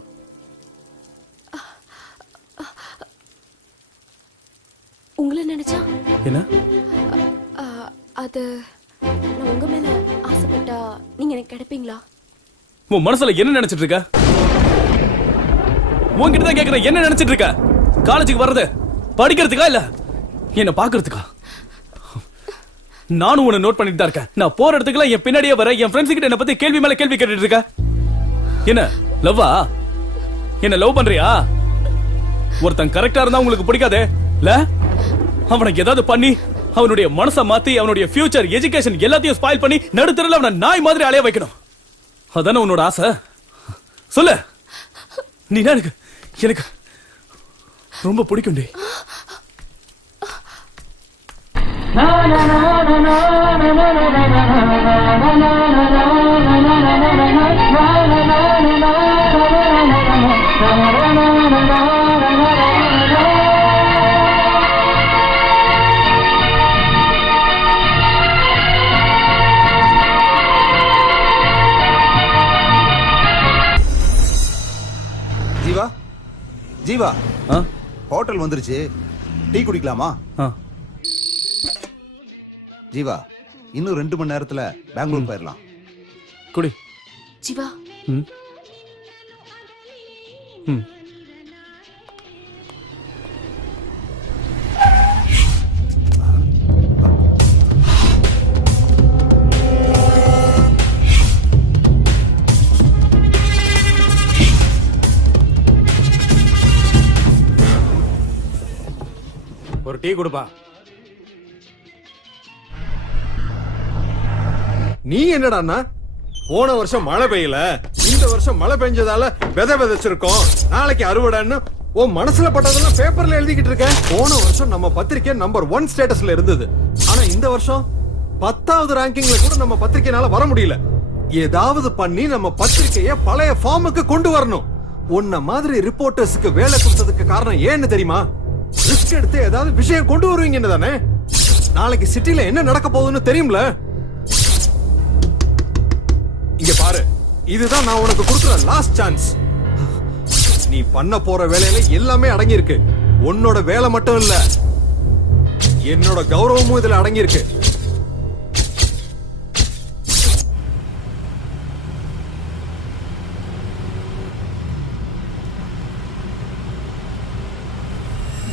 உங்களை நினைச்சா என்ன? அது நான் உங்க மேல ஆசைப்பட்டா நீங்க எனக்கு கிடைப்பீங்களா? உன் மனசுல என்ன நினைச்சிட்டு இருக்க? உன்கிட்ட தான் கேக்குற, என்ன நினைச்சிட்டு இருக்க? காலேஜுக்கு வர்றது படிக்கிறதுக்கா இல்ல என்ன பாக்குறதுக்கா? நானும் உன்னை நோட் பண்ணிட்டு தான் இருக்கேன். நான் போற இடத்துக்குலாம் என் பின்னாடியே வர என் ஃப்ரெண்ட்ஸ் கிட்ட என்ன பத்தி கேள்வி மேல கேள்வி கேட்டுட்டு இருக்க. என்ன லவ்வா? என்ன லவ் பண்றியா? ஒருத்தன் கரெக்டா இருந்தா உங்களுக்கு பிடிக்காதே இல்ல? அவனுக்கு ஏதாவது பண்ணி அவனுடைய மனசை மாத்தி அவனுடைய ஃபியூச்சர் எஜுகேஷன் எல்லாத்தையும் ஸ்பாயில் பண்ணி நடுத்தரல அவனை நாய் மாதிரி அலைய வைக்கணும். அதானே உன்னோட ஆசை? சொல்லு. நீ எனக்கு எனக்கு ரொம்ப பிடிக்கும். ஜீவா, ஜீவா, ஹோட்டல் வந்துருச்சு. டீ குடிக்கலாமா? ஜீவா, இன்னும் 2 மணி நேரத்துல பெங்களூர் போயிடலாம். குடி. ஜீவா. ம். ம். ஒரு டீ கொடுப்பா. நீ என்னடான்னா போன வருஷம் மழை பெய்யல, இந்த வருஷம் மழை பெஞ்சதால விதை விதைச்சிருக்கோம், நாளைக்கு அறுவடைன்னு உன் மனசுல பட்டதெல்லாம் பேப்பர்ல எழுதிக்கிட்டு இருக்க. போன வருஷம் நம்ம பத்திரிக்கை நம்பர் 1 ஸ்டேட்டஸ்ல இருந்தது. ஆனா இந்த வருஷம் 10வது ரேங்கிங்ல கூட நம்ம பத்திரிக்கைனால வர முடியல. ஏதாவது பண்ணி நம்ம பத்திரிக்கைய பழைய ஃபார்முக்கு கொண்டு வரணும். உன்ன மாதிரி ரிப்போர்ட்டர்ஸ்க்கு வேலை கொடுத்ததுக்கு காரணம் ஏன்னு தெரியுமா? ரிஸ்க் எடுத்து ஏதாவது விஷயம் கொண்டு வருவீங்கன்னு தானே. நாளைக்கு சிட்டில என்ன நடக்க போகுதுன்னு தெரியும்ல. இங்க பாரு, இதுதான் நான் உனக்கு கொடுக்கிற லாஸ்ட் சான்ஸ். நீ பண்ண போற வேலையில எல்லாமே அடங்கி இருக்கு. உன்னோட வேலை மட்டும் இல்ல, என்னோட கௌரவமும் இதுல அடங்கி இருக்கு.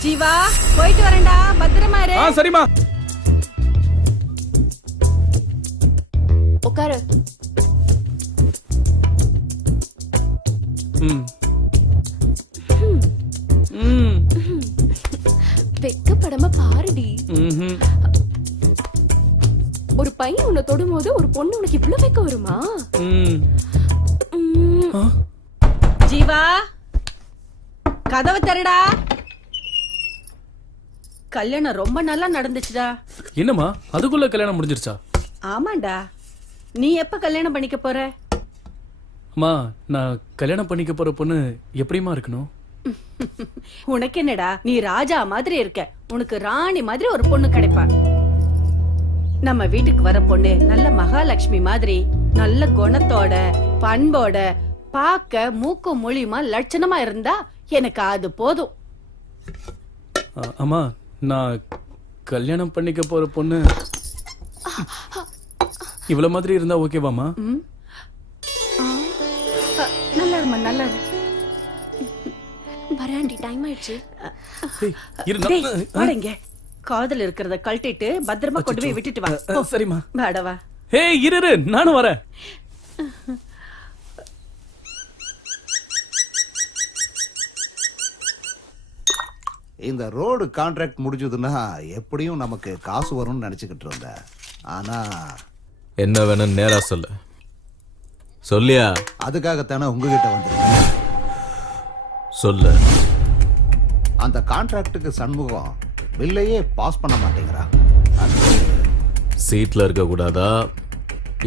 ஜீவா, போயிட்டு வரேன்டா. பத்திரமா இரு. சரிமா. உட்காரு. ம். ம். உனக்கு இவ்ளோ வெக்கம் வருமா? ம். ம், ஜீவா கதவை தரடா. கல்யாணம் ரொம்ப நல்லா நடந்துச்சுடா. என்னம்மா அதுக்குள்ள கல்யாணம் முடிஞ்சிருச்சா? ஆமாண்டா. நீ எப்ப கல்யாணம் பண்ணிக்க போற? அம்மா நான் கல்யாணம் பண்ணிக்க போற பொண்ணு எப்படிமா இருக்கணும்? உனக்கு என்னடா, நீ ராஜா மாதிரி இருக்க. உனக்கு ராணி மாதிரி ஒரு பொண்ணு கிடைப்பா. நம்ம வீட்டுக்கு வர பொண்ணு நல்ல மகாலட்சுமி மாதிரி நல்ல குணத்தோட பண்போட பார்க்க மூக்கும் மொழியுமா லட்சணமா இருந்தா எனக்கு அது போதும். அம்மா நான் கல்யாணம் பண்ணிக்க போற பொண்ணு இவ்வளவு மாதிரி இருந்தா ஓகேவாமா? ம்? நல்லா இருமா, நல்லா இரு. வராண்டி டைம் ஆயிடுச்சு. டேய், வாடா இங்க. காதுல இருக்கிறத கழட்டிட்டு பத்திரமா கொண்டு போய் விட்டுட்டு வா. போ. சரிம்மா. வாடா வா. ஹே இரு நானும் வரேன். இந்த ரோடு கான்ட்ராக்ட் முடிஞ்சதுன்னா எப்படியும் நமக்கு காசு வரும்னு நினைச்சுக்கிட்டு இருந்தேன். ஆனா என்ன வேணும் நேரா சொல்லு. சொல்லியா? அதுக்காகத்தானே உங்ககிட்ட வந்திருக்கேன். சொல்லு. அந்த கான்ட்ராக்டுக்கு சண்முகம் பில்லையே பாஸ் பண்ண மாட்டேங்கிறான். சீட்ல இருக்க கூடாதா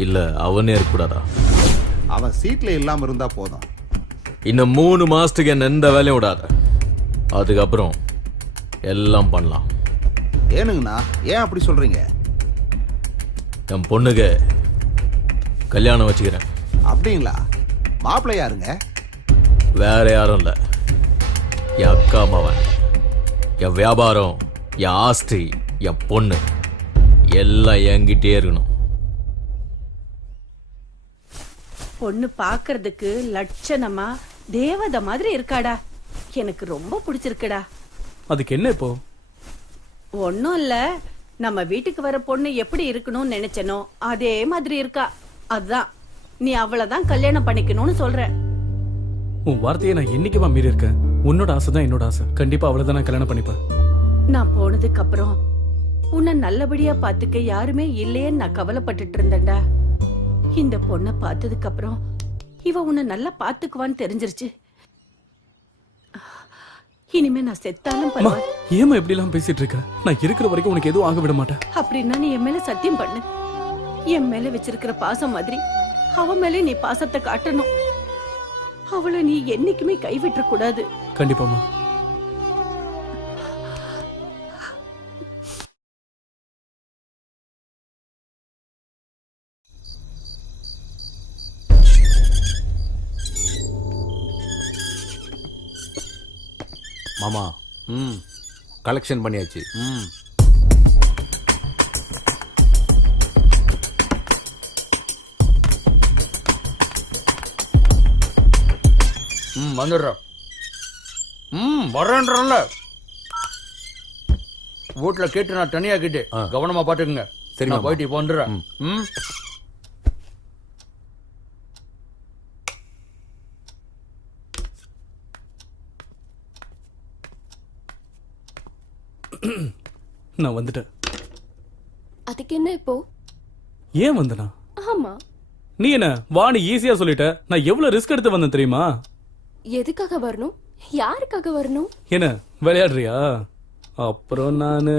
இல்ல அவனே இருக்க கூடாதா? அவன் சீட்ல இல்லாம இருந்தா போதும். இன்னும் 3 மாசத்துக்கு என்ன எந்த வேலையும் விடாத. அதுக்கப்புறம் எல்லாம் பண்ணலாம். ஏனுங்கண்ணா ஏன் அப்படி சொல்றீங்க? என் பொண்ணுக்கு கல்யாணம் வச்சுக்கிறேன். அப்படிங்களா? மாப்பிள்ளை யாருங்க? வேற யாரும் இல்ல, என் அக்கா மவன். என் வியாபாரம், என் ஆஸ்தி, என் பொண்ணு எல்லாம் என்கிட்டே இருக்கணும். பொண்ணு பாக்குறதுக்கு லட்சணமா தேவதை மாதிரி இருக்காடா. எனக்கு ரொம்ப பிடிச்சிருக்குடா. அதுக்கு என்ன இப்போ? ஒன்னும் இல்ல, நம்ம வீட்டுக்கு வர பொண்ணு எப்படி இருக்கணும்னு நினைச்சனோ அதே மாதிரி இருக்கா. அதான் நீ அவளதான் கல்யாணம் பண்ணிக்கணும்னு சொல்ற. உன் வார்த்தையை நான் என்னைக்குமா மீறி இருக்கேன்? உன்னோட ஆசை தான் என்னோட ஆசை. கண்டிப்பா அவ்வளவுதான் நான் கல்யாணம் பண்ணிப்பேன். நான் போனதுக்கு அப்புறம் உன்னை நல்லபடியா பாத்துக்க யாருமே இல்லையேன்னு நான் கவலைப்பட்டுட்டு இருந்தேன்டா. இந்த பொண்ணை பார்த்ததுக்கு அப்புறம் இவ உன்னை நல்லா பாத்துக்குவான்னு தெரிஞ்சிருச்சு. இனிமே நான் செத்தாலும் பரவாயில்ல. ஏமா இப்படி எல்லாம் பேசிட்டு இருக்க? நான் இருக்கிற வரைக்கும் உனக்கு எதுவும் ஆக விட மாட்டேன். அப்படின்னா நீ என் மேல சத்தியம் பண்ணு. என் மேல வச்சிருக்கிற பாசம் மாதிரி அவ மேல நீ பாசத்தை காட்டணும். அவளை நீ என்னைக்குமே கைவிட்ட கூடாது. கண்டிப்பாமா. மாமா கலெக்ஷன் பண்ணியாச்சு. வந்துடுறோம். வரேன்றல வீட்டுல கேட்டு நான் தனியா கேட்டு கவனமா பாத்துக்குங்க. சரி, நான் போயிட்டு இப்போ வந்துடுறேன். நான் வந்துட்டேன். அதுக்கு என்ன இப்போ? ஏன் வந்தனா? ஆமா, நீ என்ன வாணி ஈஸியா சொல்லிட்ட. நான் எவ்வளவு ரிஸ்க் எடுத்து வந்தேன் தெரியுமா? எதுக்காக வரணும்? யாருக்காக வரணும்? என்ன விளையாடுறியா? அப்புறம் நானு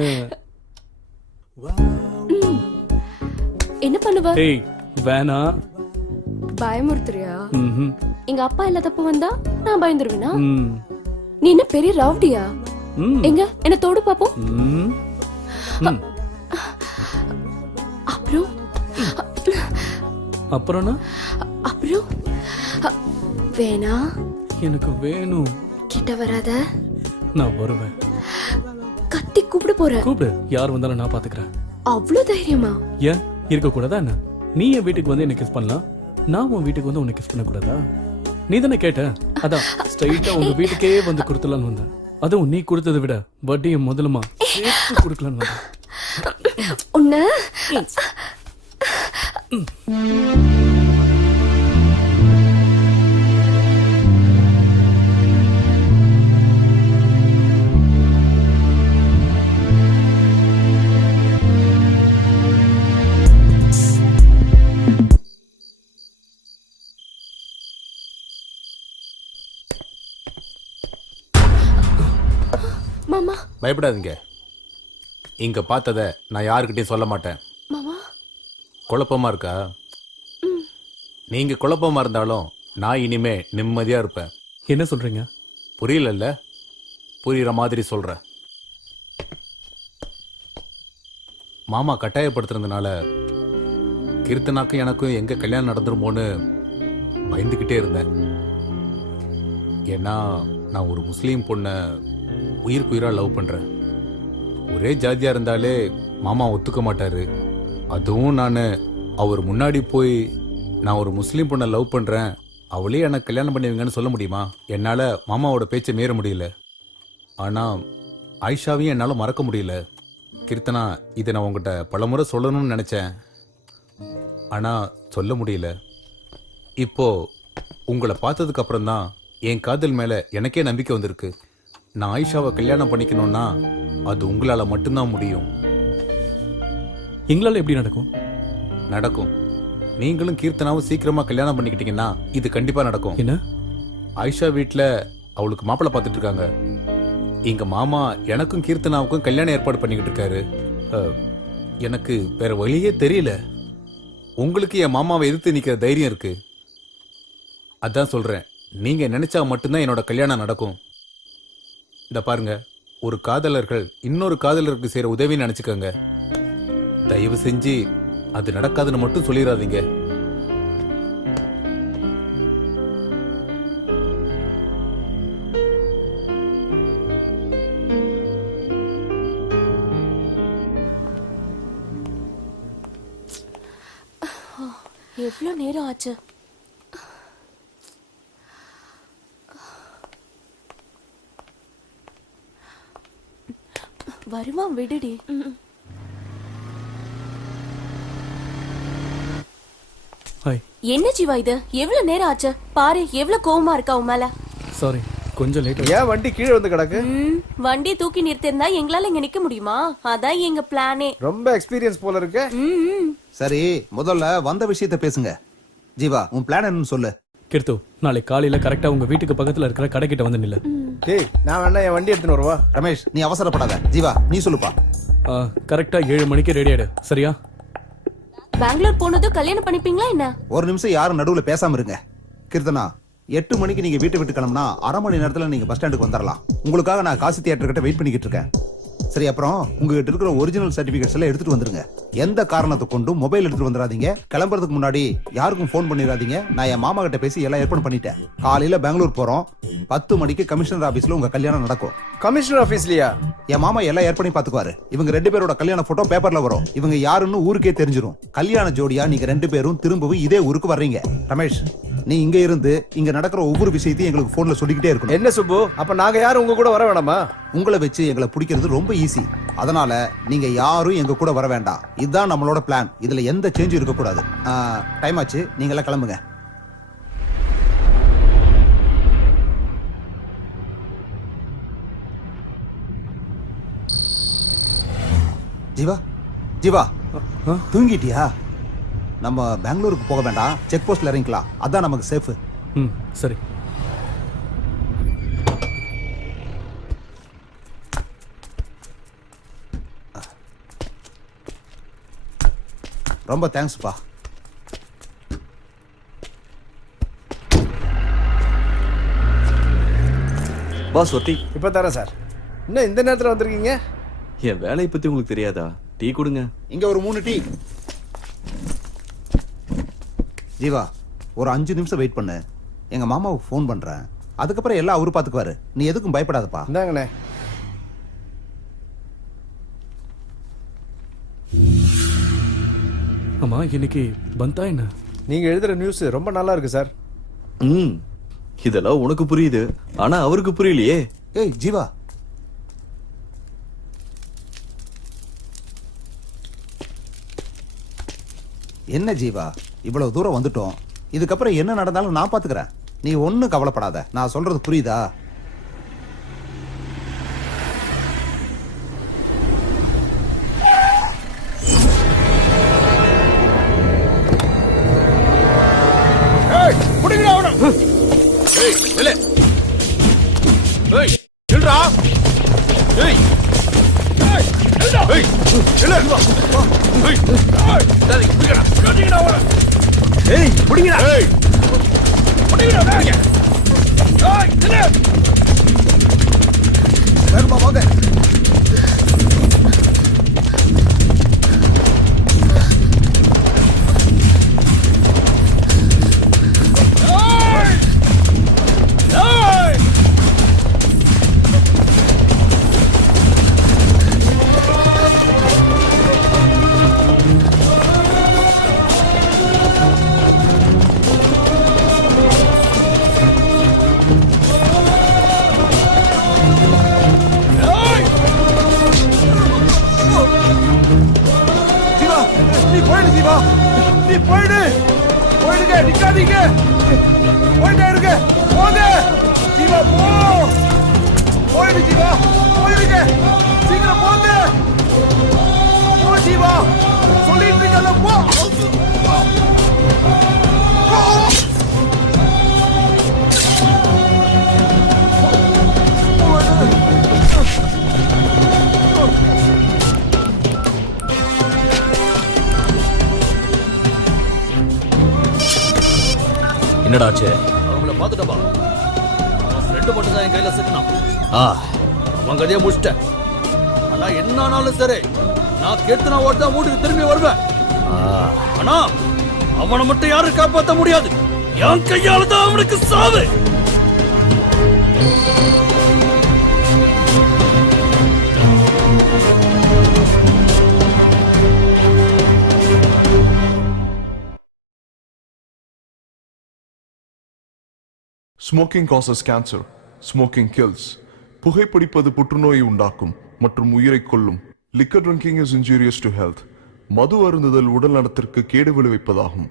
என்ன பண்ணுவ? ஏய் வேணா. பயமுறுத்துறியா? ம்ஹும். எங்க அப்பா இல்லாதப்ப வந்தா நான் பயந்துருவேனா? ம். நீ என்ன பெரிய ரவுடியா? ம். எங்க என்ன தோடு பாப்போம். ம். ம். அப்புறம் அப்புறம்னா? அப்புறம் வேணா. எனக்கு வேணும். கிட்ட வராத. நான் வருவேன். கத்தி கூப்பிட போற. கூப்பிடு. யார் வந்தாலும் நான் பாத்துக்கிறேன். அவ்வளவு தைரியமா? ஏன் இருக்க கூடாதா என்ன? நீ என் வீட்டுக்கு வந்து என்ன கிஸ் பண்ணலாம், நான் உன் வீட்டுக்கு வந்து உன்னை கிஸ் பண்ண கூடாதா? நீ தானே கேட்ட, அதான் ஸ்ட்ரைட்டா உங்க வீட்டுக்கே வந்து கொடுத்துலான்னு வந்தேன். அதுவும் நீ கொடுத்ததை விட வட்டியை முதலுமா சேர்த்து கொடுக்கலான்னு வந்தேன். உன்ன பயப்படாதீங்க. இங்க பார்த்தத நான் யாருக்கிட்டையும் சொல்ல மாட்டேன். மாமா குழப்பமா இருக்கா? நீங்க குழப்பமா இருந்தாலும் நான் இனிமே நிம்மதியா இருப்பேன். என்ன சொல்றீங்க? புரியலல்ல? புரியுற மாதிரி சொல்றேன். மாமா கட்டாயப்படுத்துறதுனால கீர்த்தனாக்கும் எனக்கும் எங்க கல்யாணம் நடந்துருமோன்னு பயந்துக்கிட்டே இருந்தேன். ஏன்னா நான் ஒரு முஸ்லீம் பொண்ணை உயிருக்கு லவ் பண்றேன். ஒரே ஜாதியா இருந்தாலே மாமா ஒத்துக்க மாட்டாரு. அதுவும் நான் அவர் முன்னாடி போய் நான் ஒரு முஸ்லீம் பொண்ணை லவ் பண்றேன், அவளே எனக்கு கல்யாணம் பண்ணுவீங்கன்னு சொல்ல முடியுமா? என்னால் மாமாவோட பேச்சை மீற முடியல. ஆனால் ஆயிஷாவையும் என்னால் மறக்க முடியல. கீர்த்தனா, இதை நான் உங்ககிட்ட பலமுறை சொல்லணும்னு நினச்சேன், ஆனால் சொல்ல முடியல. இப்போ உங்களை பார்த்ததுக்கு அப்புறம் தான் என் காதல் மேலே எனக்கே நம்பிக்கை வந்திருக்கு. நான் ஆயிஷாவை கல்யாணம் பண்ணிக்கணும்னா அது உங்களால் மட்டும்தான் முடியும். எங்களால் எப்படி நடக்கும்? நடக்கும். நீங்களும் கீர்த்தனாவும் சீக்கிரமா கல்யாணம் பண்ணிக்கிட்டீங்கன்னா இது கண்டிப்பா நடக்கும். என்ன? ஆயிஷா வீட்ல அவளுக்கு மாப்பிள்ளை பார்த்துட்டு இருக்காங்க. எங்க மாமா எனக்கும் கீர்த்தனாவுக்கும் கல்யாணம் ஏற்பாடு பண்ணிக்கிட்டு இருக்காரு. எனக்கு வேற வழியே தெரியல. உங்களுக்கு என் மாமாவை எதிர்த்து நிக்கிற தைரியம் இருக்கு. அதான் சொல்றேன், நீங்க நினைச்சா மட்டும்தான் என்னோட கல்யாணம் நடக்கும். இந்த பாருங்க, ஒரு காதலர்கள் இன்னொரு காதலருக்கு செய்யற உதவின்னு நினைச்சுக்கோங்க. தயவு செஞ்சு அது நடக்காதுன்னு மட்டும் சொல்லிடாதீங்க. எவ்வளவு நேரம் ஆச்சு? வருவான், விடுடி. என்ன ஜீவா இது? எவ்வளவு நேரம் ஆச்சு பாரு. எவ்வளவு கோவமா இருக்கா உன் மேல. சாரி, கொஞ்சம் லேட். ஏன் வண்டி கீழே வந்து கிடக்கு? வண்டி தூக்கி நிறுத்திருந்தா எங்களால இங்க நிக்க முடியுமா? அதான் எங்க பிளானே. ரொம்ப எக்ஸ்பீரியன்ஸ் போல இருக்கு. சரி, முதல்ல வந்த விஷயத்த பேசுங்க. ஜீவா, உன் பிளான் என்னன்னு சொல்லு. கீர்த்து, நாளை காலையில கரெக்டா உங்க வீட்டுக்கு பக்கத்துல இருக்கிற கடைக்கிட்ட வந்து நில்லு. டேய், நான் வேணா என் வண்டி எடுத்துன்னு வருவா. ரமேஷ், நீ அவசரப்படாத. ஜீவா, நீ சொல்லுப்பா. கரெக்டா 7 மணிக்கு ரெடி ஆயிடு, சரியா? பெங்களூர் போனதும் கல்யாணம் பண்ணிப்பீங்களா என்ன? ஒரு நிமிஷம் யாரும் நடுவுல பேசாம இருங்க. கீர்த்தனா, 8 மணிக்கு நீங்க வீட்டை விட்டு கிளம்புனா 1/2 மணி நேரத்துல நீங்க பஸ் ஸ்டாண்டுக்கு வந்துடலாம். உங்களுக்காக நான் காசி தியேட்டர் கிட்ட வெயிட் பண்ணிக்கிட்டு இருக்கேன். சரி, அப்புறம் உங்ககிட்ட இருக்கிற ஒரிஜினல் சர்டிபிகேட்ஸ் எல்லாம் எடுத்துட்டு வந்துருங்க. எந்த காரணத்தை கொண்டும் மொபைல் எடுத்துட்டு வந்துடாதீங்க. கிளம்புறதுக்கு முன்னாடி யாருக்கும் ஃபோன் பண்ணிடாதீங்க. நான் என் மாமா கிட்ட பேசி எல்லாம் ஏற்பாடு பண்ணிட்டேன். காலையில பெங்களூர் போறோம். 10 மணிக்கு கமிஷனர் ஆபீஸ்ல உங்க கல்யாணம் நடக்கும். கமிஷனர் ஆபீஸ்லயா? என் மாமா எல்லாம் ஏற்பாடு பாத்துக்குவாரு. இவங்க 2 பேரோட கல்யாண போட்டோ பேப்பர்ல வரும். இவங்க யாருன்னு ஊருக்கே தெரிஞ்சிடும். கல்யாண ஜோடியா நீங்க 2 பேரும் திரும்பவும் இதே ஊருக்கு வர்றீங்க. ரமேஷ், நீ இங்க இருந்து இங்க நடக்கிற ஒவ்வொரு விஷயத்தையும் எங்களுக்கு போன்ல சொல்லிக்கிட்டே இருக்கணும். என்ன சுப்பு, அப்ப நாங்க யாரும் உங்க கூட வர வேணாமா? உங்களை வச்சு எங்களை பிடிக்கிறது ரொம்ப ஈஸி. அதனால நீங்க யாரும் எங்க கூட வர வேண்டாம். இதுதான் நம்மளோட பிளான். இதுல எந்த சேஞ்சும் இருக்க கூடாது. டைம் ஆச்சு, நீங்க எல்லாம் கிளம்புங்க. ஜீவா, ஜீவா, தூங்கிட்டியா? நம்ம பெங்களூருக்கு போக வேண்டாம், செக் போஸ்ட்ல இறங்கிக்கலாம். அதான் நமக்கு சேஃப். சரி. ரொம்ப தேங்க்ஸ்ப்பா. பாஸ், ஒட்டி இப்ப தரேன் சார். என்ன இந்த நேரத்துல வந்திருக்கீங்க? என் வேலையை பத்தி உங்களுக்கு தெரியாதா? டீ கொடுங்க. இங்க ஒரு 3 டீ. ஜீவா, ஒரு 5 நிமிஷம் வெயிட் பண்ணு. எங்க மாமாவுக்கு ஃபோன் பண்றேன். அதுக்கப்புறம் எல்லாம் அவரு பாத்துக்குவாரு. நீ எதுக்கும் பயப்படாதப்பா. இந்தாங்கண்ணே. ஆமா, இன்னைக்கு பந்தா என்ன? நீங்க எழுதுற நியூஸ் ரொம்ப நல்லா இருக்கு சார். இதெல்லாம் உனக்கு புரியுது, ஆனா அவருக்கு புரியலையே. ஏய் ஜீவா, என்ன ஜீவா, இவ்வளவு தூரம் வந்துட்டோம். இதுக்கப்புறம் என்ன நடந்தாலும் நான் பாத்துக்கிறேன். நீ ஒன்னும் கவலைப்படாத. நான் சொல்றது புரியுதா? ஏய், நில்லு. ஏய், நில்றா. ஏய். ஏய் புடிங்கடா ஏய் புடிங்கடா ஏய் நில்லு வேகமா வாங்க. ஜீவா நீ போயிடு ஜீவா, நீ போயிடு, போயிடுங்க, நிக்காதீங்க, போயிட்டே இருங்க, போங்க ஜீவா, போ, போயிடு ஜீவா, போயிடுங்க, சீக்கிரம் போங்க, போ ஜீவா, சொல்லிட்டு இருக்கல, போ. என்னடாச்சு? அவங்கள பாத்துட்டப்பா. அவன் ஃப்ரெண்டு மட்டும் தான் என் கையில சிக்கணும். அவன் கதையை முடிச்சிட்டேன். ஆனா என்ன ஆனாலும் சரி, நான் கேட்டு நான் ஓட்டு தான் வீட்டுக்கு திரும்பி வருவேன். ஆனா அவனை மட்டும் யாரும் காப்பாற்ற முடியாது. என் கையால தான் அவனுக்கு சாவு. Smoking causes cancer. Smoking kills. புகைப்பிடிப்பது புற்றுநோயை உண்டாக்கும் மற்றும் உயிரை கொல்லும். Liquor drinking is injurious to health. மது அருந்துதல் உடல் நலத்திற்கு கேடு விளைவிப்பதாகும்.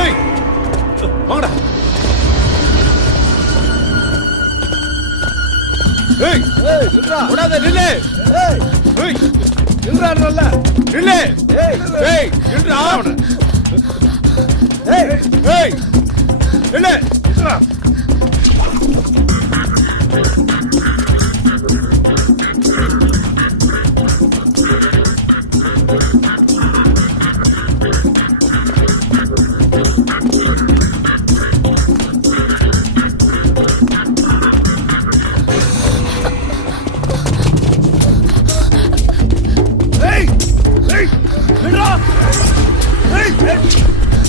ஏய் வாங்கடா. ஏய் ஏய் நில்றா, ஓடாத நில்லு. ஏய் ஏய் நில்றா, நல்ல நில்லு. ஏய் ஏய் நில்றா. ஏய் ஏய் நில்லு, நில்றா. ஏய் ஏய் நில்றா. ஏய் ஏய்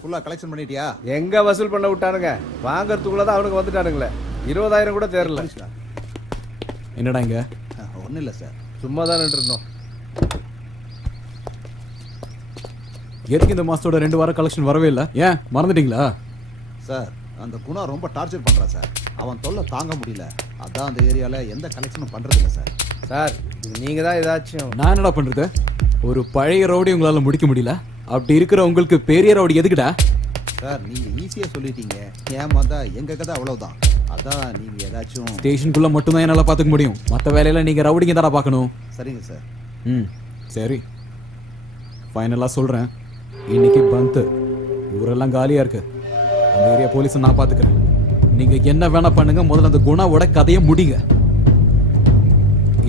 ஃபுல்லா கலெக்ஷன் பண்ணிட்டியா? எங்க வசூல் பண்ண விட்டானுங்க, வாங்கறதுக்குள்ளதான் அவனுக்கு வந்துட்டானுங்களே. 20,000 கூட தேரல. என்னடா இங்க? ஒன்றும் இல்லை சார், சும்மா தான் இருந்தோம். எதுக்கு இந்த மாசத்தோட 2 வார கலெக்ஷன் வரவே இல்லை? ஏன் மறந்துட்டீங்களா? சார் அந்த குணா ரொம்ப டார்ச்சர் பண்றான் சார், அவன் தொல்லை தாங்க முடியல, அதான் அந்த ஏரியால எந்த கலெக்ஷனும் பண்றது இல்லை சார். சார் நீங்க தான் ஏதாச்சும். நான் என்னடா பண்றது? ஒரு பழைய ரவுடி உங்களால முடிக்க முடியல, அப்படி இருக்கிற உங்களுக்கு பெரிய ரவுடி எதுக்குடா? சார் நீங்க ஈஸியா சொல்லிட்டீங்க, ஏமாந்தா எங்க கதை அவ்வளவுதான். அதான் நீங்க ஏதாச்சும். ஸ்டேஷனுக்குள்ள மட்டும்தான் என்னால பாத்துக்க முடியும். மத்த வேலையில நீங்க ரவுடிங்க தானே பார்க்கணும். சரிங்க சார். ம் சரி, ஃபைனலா சொல்றேன், இன்னைக்கு பந்த், ஊரெல்லாம் காலியா இருக்கு. அந்த ஏரியா போலீஸை நான் பாத்துக்கிறேன். நீங்க என்ன வேணா பண்ணுங்க, முதல்ல அந்த குணாவோட கதையை முடிங்க.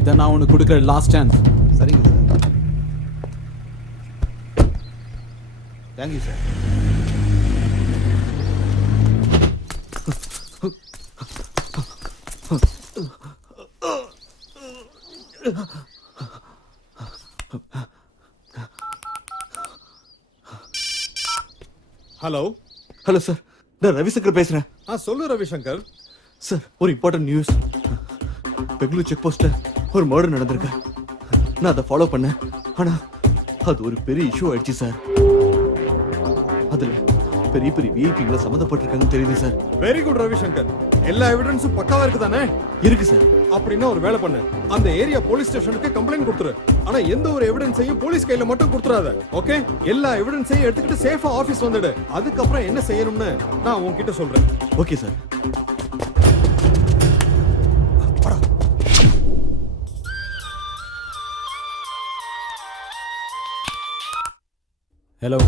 இதை நான் உனக்கு கொடுக்குற லாஸ்ட் சான்ஸ். சரிங்க sir. Thank you sir. Hello hello sir, நான் ரவிசங்கர் பேசுறேன். சொல்லு ரவிசங்கர். சார், ஒரு இம்பார்ட்டன்ட் நியூஸ். பெங்களூர் செக் போஸ்ட்ல ஒரு மர்டர் நடந்திருக்கு. நான் அதை ஃபாலோ பண்ணேன், ஆனா அது ஒரு பெரிய இஷ்யூ ஆயிடுச்சு சார். அதுல பெரிய பெரிய விஐபிகளை சம்மந்தப்பட்டிருக்காங்கன்னு தெரியுது சார். Very good Ravishankar. எல்லா எவிடன்ஸும் பக்காவா இருக்குதானே? இருக்கு சார். அப்படின்னா ஒரு வேலை பண்ணு, அந்த ஏரியா போலீஸ் ஸ்டேஷனுக்கு கம்ப்ளைண்ட் கொடுத்துரு. ஆனா எந்த ஒரு எவிடன்ஸையும் போலீஸ் கையில மட்டும் கொடுத்துறாத. ஓகே? எல்லா எவிடன்ஸையும் எடுத்துக்கிட்டு சேஃபா ஆபீஸ் வந்துடு. அதுக்கப்புறம் என்ன செய்யணும்னு நான் உன்கிட்ட சொல்றேன். Okay sir. ஹலோ.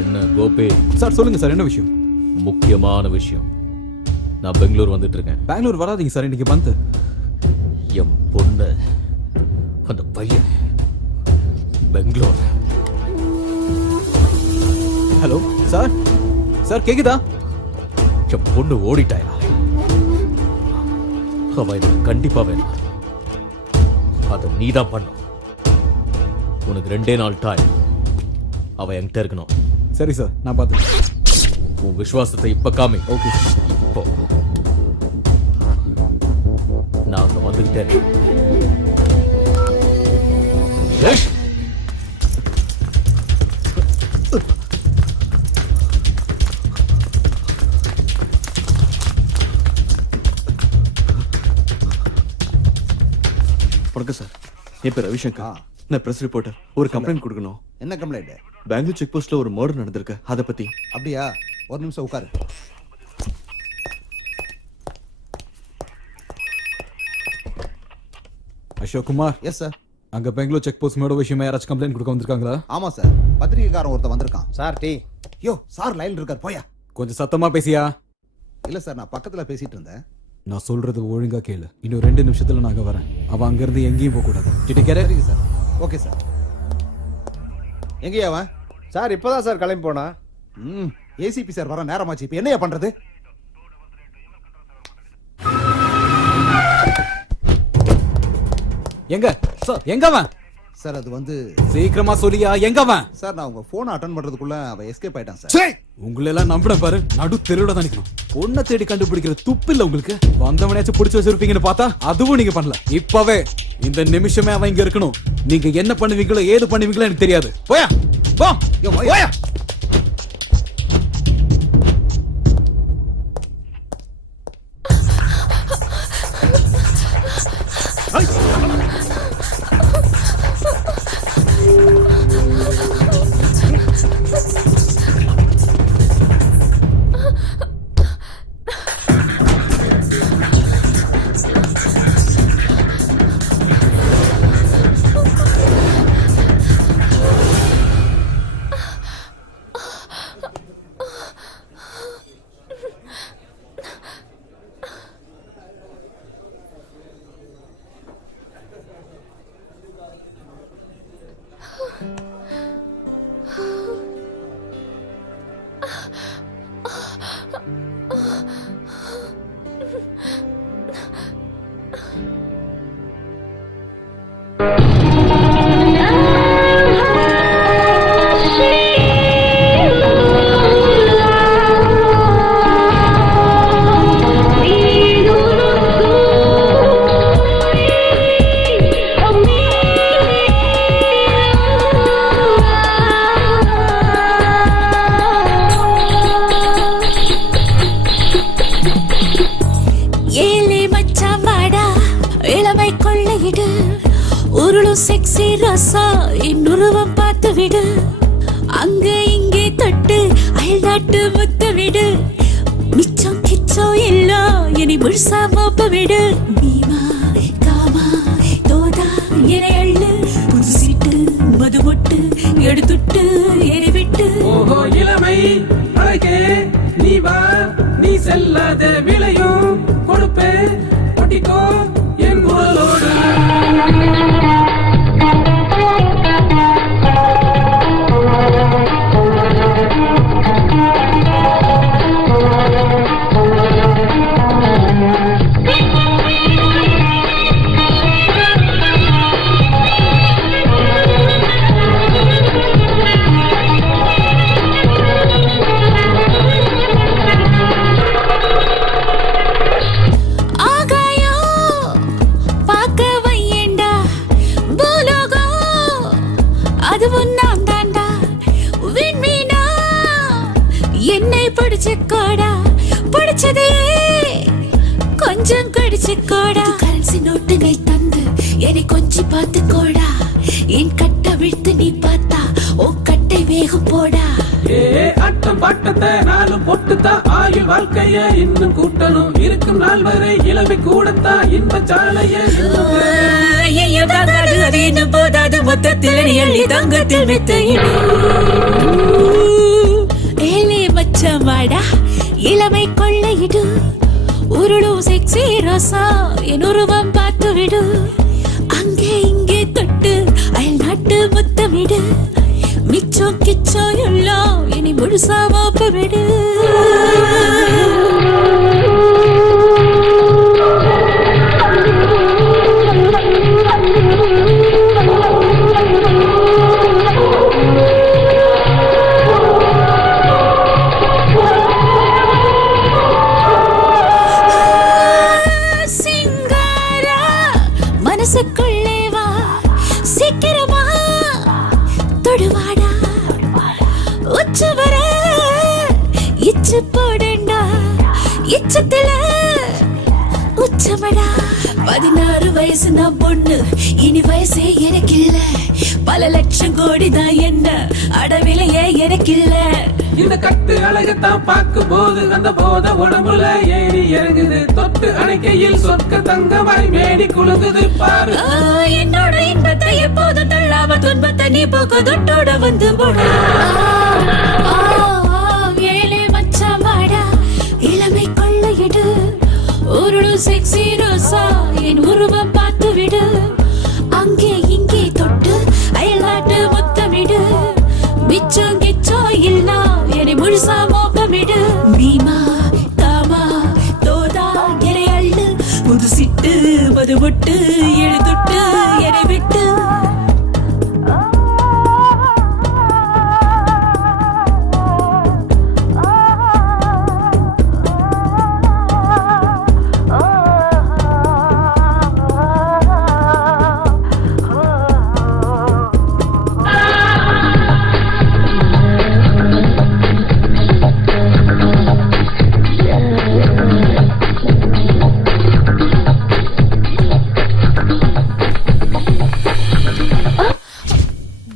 என்ன கோபி? சார் சொல்லுங்க சார், என்ன விஷயம்? முக்கியமான விஷயம். நான் பெங்களூர் வந்துட்டு இருக்கேன். பெங்களூர் வராதீங்க சார், இன்னைக்கு பந்த். என் பொண்ணு, அந்த பையன் பெங்களூர். ஹலோ சார், சார் கேக்குதா? என் பொண்ணு ஓடிட்டாயா? அவ எனக்கு கண்டிப்பா வேணும். அதை நீதான் பண்ணும். உனக்கு 2 நாள் டைம். அவ என்கிட்ட இருக்கணும். சரி சார், நான் பார்த்து. உன் விசுவாசத்தை இப்ப காமி. ஓகே. இப்போ நான் அங்க வந்துகிட்டேன். வணக்கம் சார், என் பேர் ரவிசங்கர். நான் பிரஸ் ரிப்போர்ட்டர். ஒரு கம்ப்ளைண்ட் கொடுக்கணும். என்ன கம்ப்ளைண்ட்? பெங்களூர் செக் போஸ்ட்ல ஒரு மர்டர் நடந்திருக்கு, அதை பத்தி. அப்படியா? ஒரு நிமிஷம் உட்காரு. அசோக் குமார். Yes sir. அங்க பெங்களூர் செக் போஸ்ட் மேட விஷயமா யாராச்சும் கம்ப்ளைண்ட் கொடுக்க வந்திருக்காங்களா? ஆமா சார், பத்திரிகைக்காரன் ஒருத்தன் வந்திருக்கான். Sir tea. யோ சார் லைன்ல இருக்கார், போயா. கொஞ்சம் சத்தமா பேசியா? இல்ல சார், நான் பக்கத்துல பேசிட்டு இருந்தேன். நான் சொல்றது ஒழுங்கா கேளு. இன்னும் 2 நிமிஷத்துல நாங்க வரேன். அவன் அங்க இருந்து எங்கேயும் போக கூடாது. சரிங்க சார். Okay sir. எங்கேயா அவன்? சார் இப்பதான் சார் கிளம்பி போனா. ஏசிபி சார் வர நேரமாச்சு, இப்ப என்னையா பண்றது? எங்க சார், எங்க அவன்? சார் அது வந்து சீக்கிரமா சொல்லியா, எங்க அவன்? சார் நான் உங்க போனை அட்டெண்ட் பண்றதுக்குள்ள அவன் எஸ்கேப் ஆயிட்டான் சார். உங்களை எல்லாம் நம்பின பாரு, நடு தெருவுல தான் நிக்கணும். பொண்ணை தேடி கண்டுபிடிக்கிற துப்பு இல்ல உங்களுக்கு. வந்தவனையாச்சும் பிடிச்சு வச்சிருப்பீங்கன்னு பார்த்தா அதுவும் நீங்க பண்ணல. இப்பவே இந்த நிமிஷமே அவன் இங்க இருக்கணும். நீங்க என்ன பண்ணுவீங்களோ ஏது பண்ணுவீங்களோ எனக்கு தெரியாது. போயா போ. போயா. நட்டு முத்த விடு மிச்சம் கிச்சம் எல்லாம் என்னை முழுசா மோப்ப விடு பீமா காமா தோதா என்னை அள்ளு புது சீட்டு மது மொட்டு எடுத்துட்டு எரி விட்டு ஓஹோ இளமை அழகே நீ வா நீ செல்லாத விளையும் கொடுப்பே ஒட்டிக்கோ என் குரலோடு பிடிச்சுக்கோடா பிடிச்சதே கொஞ்சம் கடிச்சுக்கோடா கரன்சி நோட்டுகள் தந்து என்னை கொஞ்சம் பார்த்துக்கோடா என் கட்டை விழுத்து நீ பார்த்தா உன் கட்டை வேகம் போடா அட்டம் பாட்டத்தை நாளும் பொட்டுத்தான் ஆயுள் வாழ்க்கைய இன்னும் கூட்டணும் இருக்கும் நாள் வரை இளமை கூடத்தான் இன்ப சாலைய அது இன்னும் போதாது மொத்தத்தில் எள்ளி தங்கத்தில் வித்து ஏலே மச்சமாடா இளமை கொள்ளையிடு உருளும் செக்ஸி ரோசா என் உருவம் பார்த்து விடு அங்கே இங்கே தொட்டு அயல் நாட்டு முத்தமிடு மிச்சம் கிச்சம் எல்லாம் என்னை முழுசா மாப்ப விடு மனசுக்குள்ளே வா சீக்கிரமா தொடுவாடா உச்சு வர இச்சு போடண்டா இச்சத்துல உச்சமடா 16 வயசு நான் பொண்ணு இனி வயசே எனக்கு இல்ல பல லட்சம் கோடி தான் என்ன அடவிலையே எனக்கு இல்ல இந்த கட்டு அழகத்தான் பார்க்கும் போது அந்த போத உடம்புல ஏறி இறங்குது தொட்டு அணைக்கையில் சொற்க தங்கமாய் மேடி குலுங்குது பாரு என்னோட இன்பத்தை எப்போது தள்ளாம துன்பத்தை நீ போக்கு தொட்டோட வந்து போடா ஏழே மச்சமாடா இளமை கொள்ளையிடு உருளும் செக்ஸி ரோசா என் உருவம் பார்த்து விடு அங்கே இங்கே தொட்டு அயல்நாட்டு முத்தமிடு மிச்சம் கிச்சம் இல்லா என்னை முழுசா மோப்பமிடு பீமா காமா தோதா எரை அள்ளு புது சிட்டு மது விட்டு எழுதுட்டு எரை விட்டு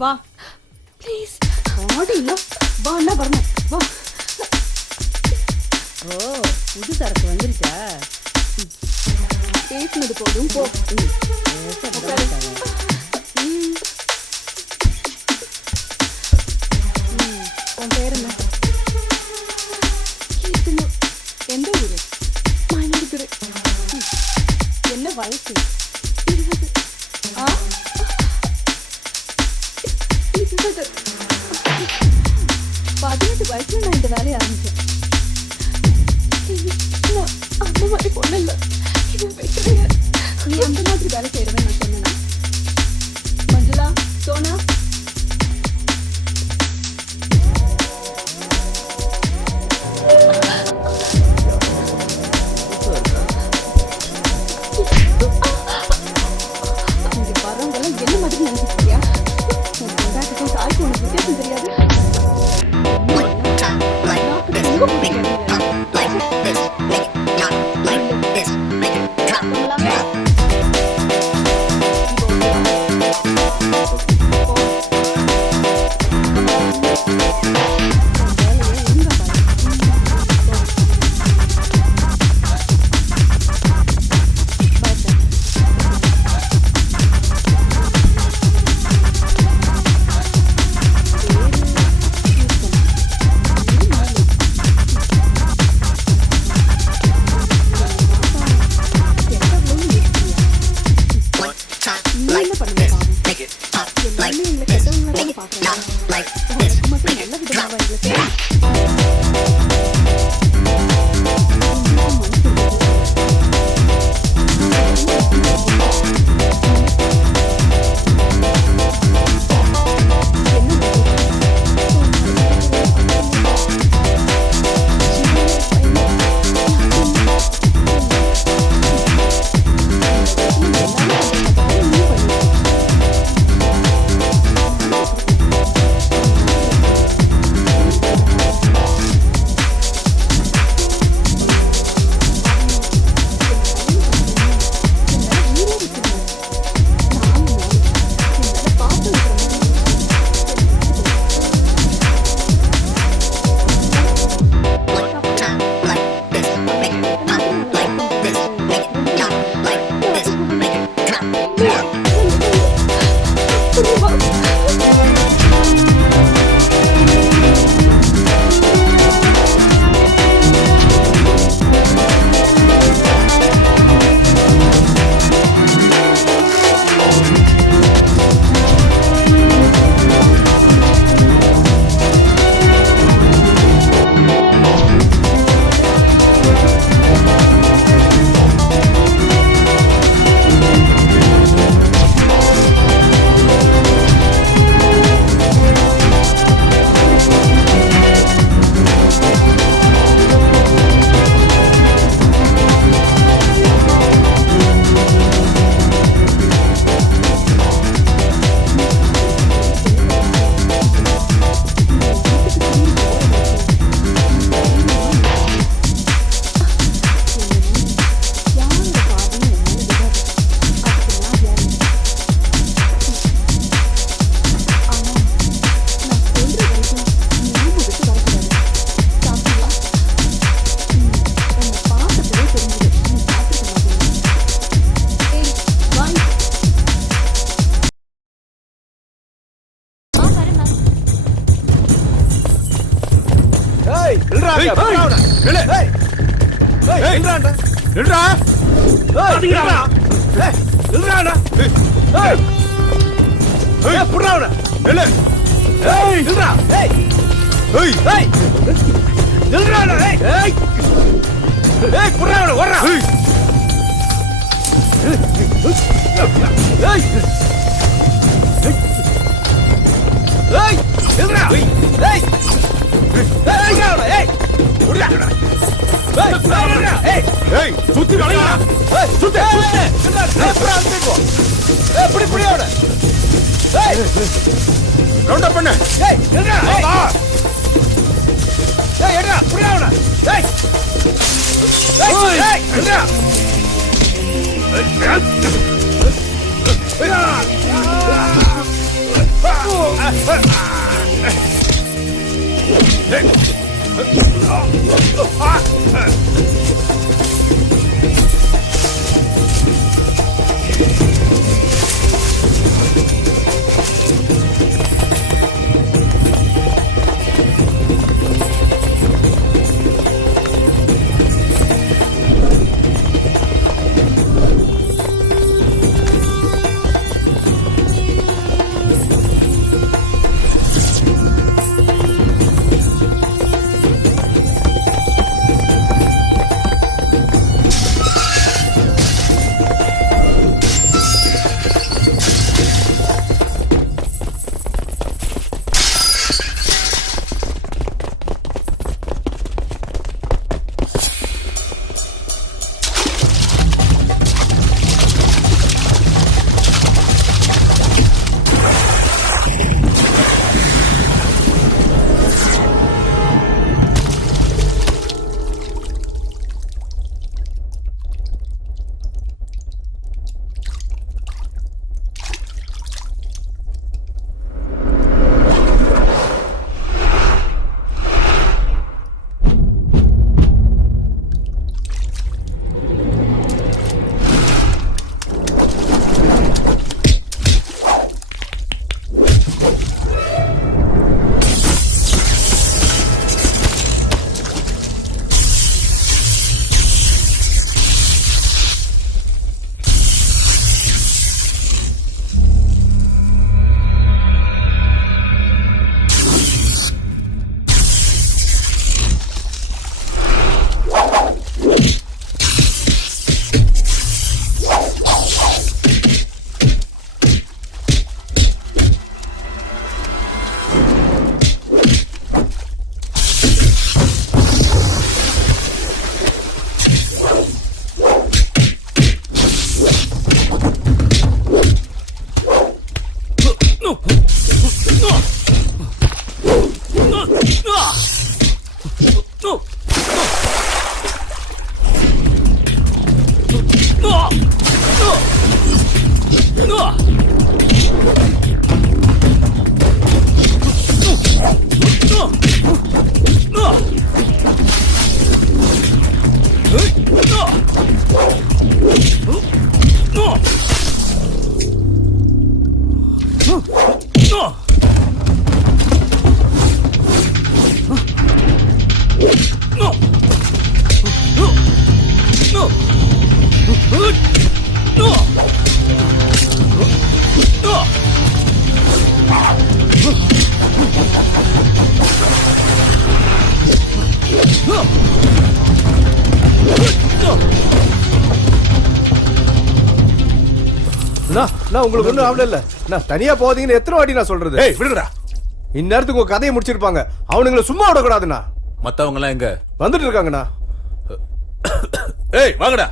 வா ப்ளீஸ் ஆடில வா என்ன வரணும் வா ஓ புது சரக்கு வந்துருச்சா பேசினது போதும் போ உன் பேர் என்ன எந்த ஊரு மயிலாடுதுறை என்ன வயசு 20 18 வயசுல நான் இந்த வேலையை ஆரம்பிச்சேன் அந்த மாதிரி பொண்ணு இல்லை நீ அந்த மாதிரி வேலை செய்யறவன் நான் சொன்னேன் மஞ்சுளா சோனா இங்க வர்றவங்கெல்லாம் என்ன மாதிரி நினைச்சிருக்கியா உன் கொண்டாட்டத்துக்கும் தாய்க்கு உனக்கு வித்தியாசம் தெரியாது மட்டும் நல்ல விதமாக எங்களுக்கு நான் உங்களுக்கு ஒண்ணும் ஆவல இல்ல நான் தனியா போதீங்கன்னு எத்தனை வாட்டி நான் சொல்றது? ஏய் விடுங்கடா. இந்நேரத்துக்கு உங்க கதையை முடிச்சிருப்பாங்க. அவனுங்களை சும்மா விடக்கூடாதுண்ணா. மத்தவங்க எல்லாம் எங்க? வந்துட்டு இருக்காங்கண்ணா. ஏய் வாங்கடா.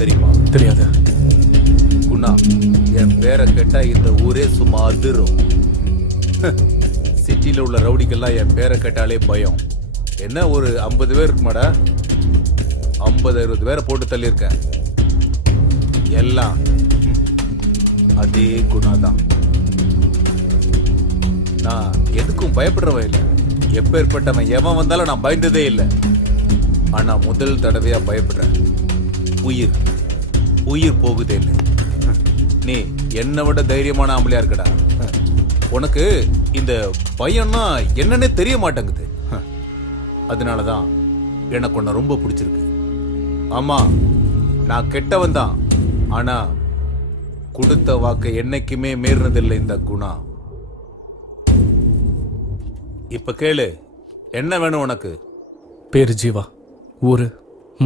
தெரியுமா? தெரியாது. குணா, என் பேரை கேட்டா இந்த ஊரே சும்மா அதிரும். சிட்டில உள்ள ரவுடிக்கெல்லாம் என் பேரை கேட்டாலே பயம். என்ன ஒரு 50 பேர் இருக்குமாடா? 50-60 பேரை போட்டு தள்ளியிருக்கேன். எல்லாம் அதே குணா தான். நான் எதுக்கும் பயப்படுறவன் இல்லை. எப்பேற்பட்டவன் எவன் வந்தாலும் நான் பயந்ததே இல்லை. ஆனா முதல் தடவையா பயப்படுறேன். உயிர் போகுதே இல்லை. நீ என்னை விட தைரியமான ஆம்பளையா இருக்கடா. உனக்கு இந்த பயம்னா என்னன்னே தெரிய மாட்டேங்குது. அதனாலதான் எனக்கு உன்னை ரொம்ப பிடிச்சிருக்கு. ஆமா, நான் கெட்டவன் தான். ஆனா கொடுத்த வாக்கை என்னைக்குமே மீறினதில்லை இந்த குணா. இப்ப கேளு, என்ன வேணும் உனக்கு? பேரு ஜீவா, ஊரு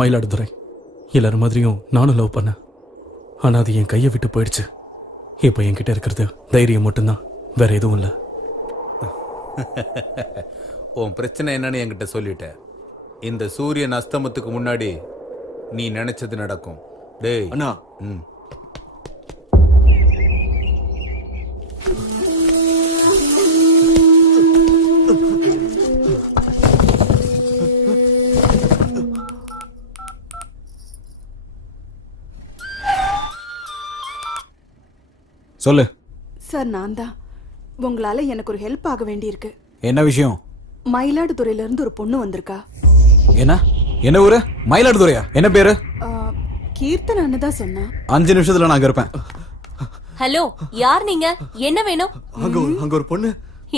மயிலாடுதுறை. எல்லாரும் மாதிரியும் நானும் லவ் பண்ணேன். ஆனா அது என் கையை விட்டு போயிடுச்சு. இப்போ என்கிட்ட இருக்கிறது தைரியம் மட்டும்தான், வேற எதுவும் இல்லை. உன் பிரச்சனை என்னன்னு என்கிட்ட சொல்லிட்ட. இந்த சூரியன் அஸ்தமத்துக்கு முன்னாடி நீ நினைச்சது நடக்கும். டேய் அண்ணா. சொல்லு சார். நான் தான். உங்களால எனக்கு ஒரு ஹெல்ப் ஆக வேண்டியிருக்கு. என்ன விஷயம்? மயிலாடுதுறையில இருந்து ஒரு பொண்ணு வந்திருக்கா. என்ன ஊரு? மயிலாடுதுறையா? என்ன பேரு? கீர்த்தனான்னு தான் சொன்னா. 5 நிமிஷத்துல நான் அங்க இருப்பேன். ஹலோ, யார் நீங்க? என்ன வேணும்? அங்க ஒரு பொண்ணு.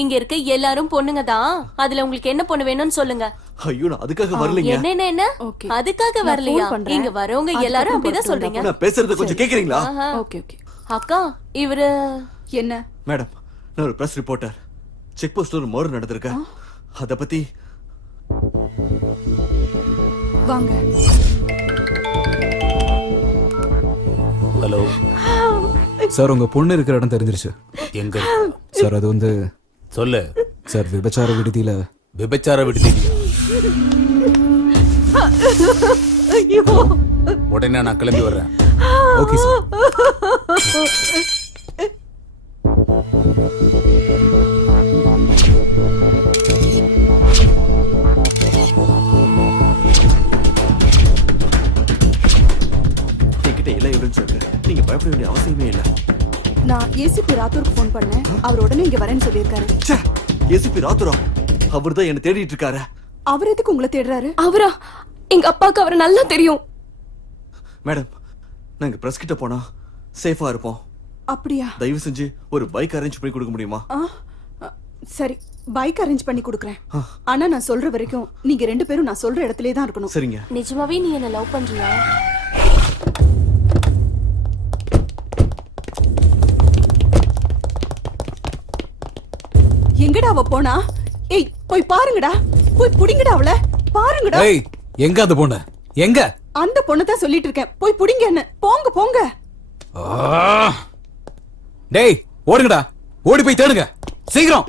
இங்க இருக்க எல்லாரும் பொண்ணுங்க தான். அதுல உங்களுக்கு என்ன பொண்ணு வேணும்னு சொல்லுங்க. ஐயோ, நான் அதுக்காக வரலைங்க. என்ன அதுக்காக வரலையா? இங்க வரவங்க எல்லாரும் அப்படிதான் சொல்றீங்க. நான் பேசுறது கொஞ்சம் கேக்குறீங்களா? Okay okay. அக்கா, இவரு என்ன? மேடம், நான் ஒரு பிரஸ் ரிப்போர்ட்டர். செக் போஸ்ட்ல ஒரு மர்டர் நடந்திருக்கு. அத பத்தி வாங்க. ஹலோ சார், உங்க பொண்ணு இருக்கிற இடம் தெரிஞ்சிருச்சு. எங்க சார்? அது வந்து சொல்லு சார், விபச்சார விடுதியில. விபச்சார விடுதியில? உடனே நான் கிளம்பி வர்றேன். Okay sir. என்கிட்ட எல்லாம் எவிடன்ஸ் இருக்கு. நீங்க பயப்பட வேண்டிய அவசியமே இல்ல. நான் ஏசிபி ராத்தூருக்கு ஃபோன் பண்ணேன். அவர் உடனே இங்க வரேன்னு சொல்லியிருக்காரு. ஏசிபி ராத்தூரா? அவர் தான் என்ன தேடிட்டு இருக்காரு. அவர் எதுக்கு உங்களை தேடுறாரு? அவரா? எங்க அப்பாவுக்கு அவரை நல்லா தெரியும். மேடம், நாங்க பிரஸ் கிட்ட போனா சேஃபா இருப்போம். அப்படியா? தயவு செஞ்சு ஒரு பைக் அரேஞ்ச் பண்ணி கொடுக்க முடியுமா? சரி, பைக் அரேஞ்ச் பண்ணி கொடுக்குறேன். ஆனா நான் சொல்ற வரைக்கும் நீங்க 2 பேரும் நான் சொல்ற இடத்துலயே தான் இருக்கணும். சரிங்க. நிஜமாவே நீ என்ன லவ் பண்றியா? எங்கடா அவ போனா? ஏய், போய் பாருங்கடா. போய் புடிங்கடா அவள. பாருங்கடா. ஏய், எங்க அந்த பொண்ணு? எங்க? அந்த பொண்ணு தான் சொல்லிட்டு இருக்கேன். போய் புடிங்க என்ன. போங்க போங்க. டேய், ஓடுங்கடா. ஓடி போய் தேடுங்க. சீக்கிரம்.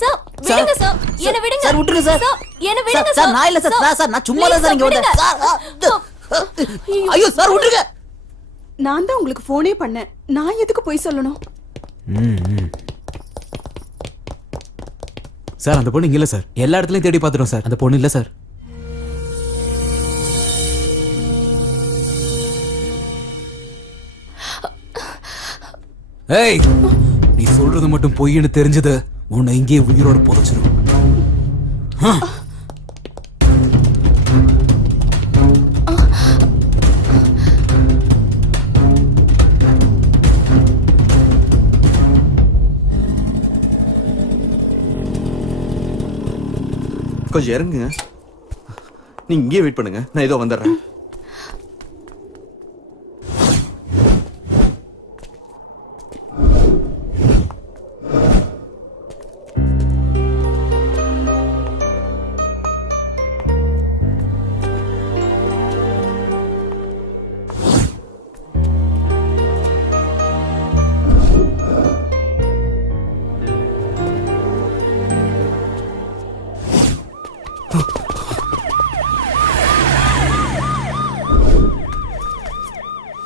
சார், விடுங்க சார். என்ன விடுங்க. சார், விட்டுருங்க சார். என்ன விடுங்க சார். நான் இல்ல சார். சார், நான் சும்மா தான் சார் இங்க வந்தேன். சார், ஐயோ சார், விட்டுருங்க. நான் தான் உங்களுக்கு போனே பண்ணேன். நான் எதுக்கு போய் சொல்லணும்? சார், அந்த பொண்ணு இங்க இல்ல சார். எல்லா இடத்துலயும் தேடி பார்த்துட்டோம் சார். அந்த பொண்ணு இல்ல சார். ஏய், நீ சொல்றது மட்டும் பொய்ன்னு தெரிஞ்சது உன்னை இங்கே உயிரோட புதைச்சிரும். கொஞ்சம் இறங்குங்க. நீங்க இங்கேயே வெயிட் பண்ணுங்க, நான் ஏதோ வந்துடுறேன்.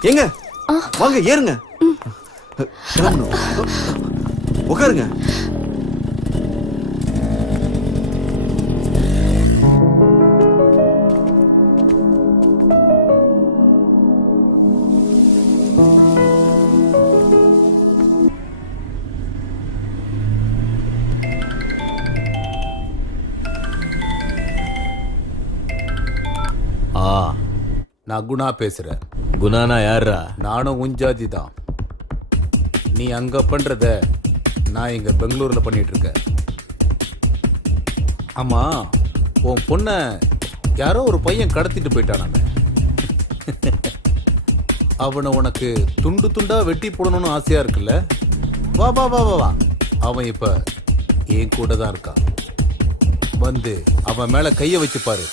ஏங்க வாங்க ஏறுங்க. கிளம்பணும். உட்காருங்க. நான் குணா பேசுறேன். குணானா யாரா? நானும் உஞ்சாதி தான். நீ அங்க பண்றத நான் இங்க பெங்களூர்ல பண்ணிட்டு இருக்கேன். ஆமா, உன் பொண்ண யாரோ ஒரு பையன் கடத்திட்டு போயிட்டானாமே. அவனை உனக்கு துண்டு துண்டா வெட்டி போடணும்னு ஆசையா இருக்குல்ல? வா வா வா வா வா. அவன் இப்ப என் கூட தான் இருக்கான். வந்து அவன் மேல கைய வச்சு பாரு.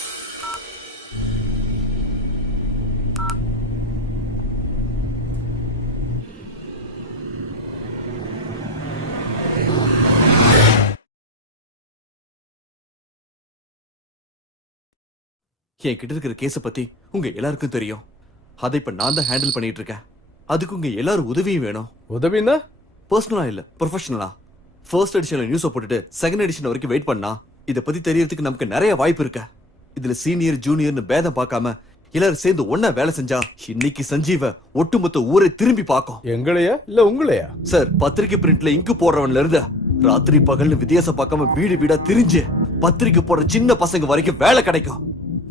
என்கிட்ட இருக்கிற கேஸ பத்தி உங்க எல்லாருக்கும் தெரியும். அதை இப்ப நான் தான் ஹேண்டில் பண்ணிட்டு இருக்கேன். அதுக்கு உங்க எல்லாரும் உதவியும் வேணும். உதவினா பர்சனலா இல்ல, ப்ரொஃபஷனலா. ஃபர்ஸ்ட் எடிஷன்ல நியூஸ போட்டுட்டு செகண்ட் எடிஷன் வரைக்கும் வெயிட் பண்ணா இத பத்தி தெரியறதுக்கு நமக்கு நிறைய வாய்ப்பு இருக்கு. இதுல சீனியர் ஜூனியர்னு பேதம் பார்க்காம எல்லாரும் சேர்ந்து ஒன்னா வேலை செஞ்சா இன்னைக்கு சஞ்சீவ ஒட்டுமொத்த ஊரை திரும்பி பார்க்கும். எங்களையா இல்ல உங்களையா? சார், பத்திரிக்கை பிரிண்ட்ல இங்கு போடுறவன்ல இருந்து ராத்திரி பகல்னு வித்தியாசம் பார்க்காம வீடு வீடா திரிஞ்சு பத்திரிக்கை போடுற சின்ன பசங்க வரைக்கும் வேலை கிடைக்கும்.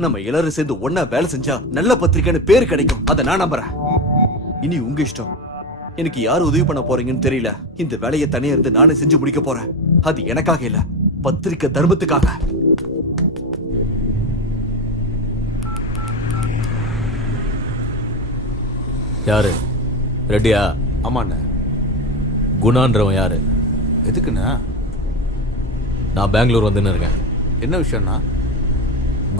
நம்ம எல்லாரும் சேர்ந்து ஒன்னா வேலை செஞ்சா நல்ல பத்திரிக்கைன்னு பேர் கிடைக்கும். அதை நான் நம்புறேன். இனி உங்க இஷ்டம். எனக்கு யாரு உதவி பண்ண போறீங்கன்னு தெரியல. இந்த வேலையை தனியா இருந்து நானே செஞ்சு முடிக்க போறேன். அது எனக்காக இல்ல, பத்திரிக்கை தர்மத்துக்காக. யாரு? ரெடியா? ஆமாண்ண. குணான்றவன் யாரு? எதுக்குண்ணா? நான் பெங்களூர் வந்துன்னு இருக்கேன். என்ன விஷயம்னா?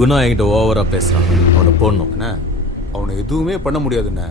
குணா என்கிட்ட ஓவரா பேசுறான். அவனை போடணும். அண்ணா, அவனை எதுவுமே பண்ண முடியாதுண்ணா.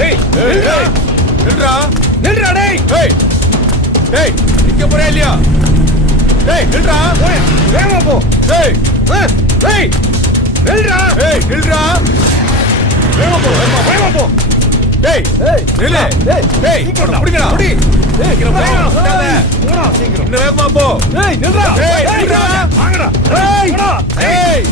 டேய் நில்றா நில்றா டேய் டேய் டேய் நிக்க போறே இல்லையா டேய் நில்றா போய் வேகமா போ டேய் டேய் நில்றா டேய் நில்றா வேகமா போ டேய் நில்லு டேய் புடிங்கடா புடி டேய் சீக்கிரம் இன்னும் வேகமா போ டேய் நில்றா டேய் நில்றா வாங்கடா டேய் டேய்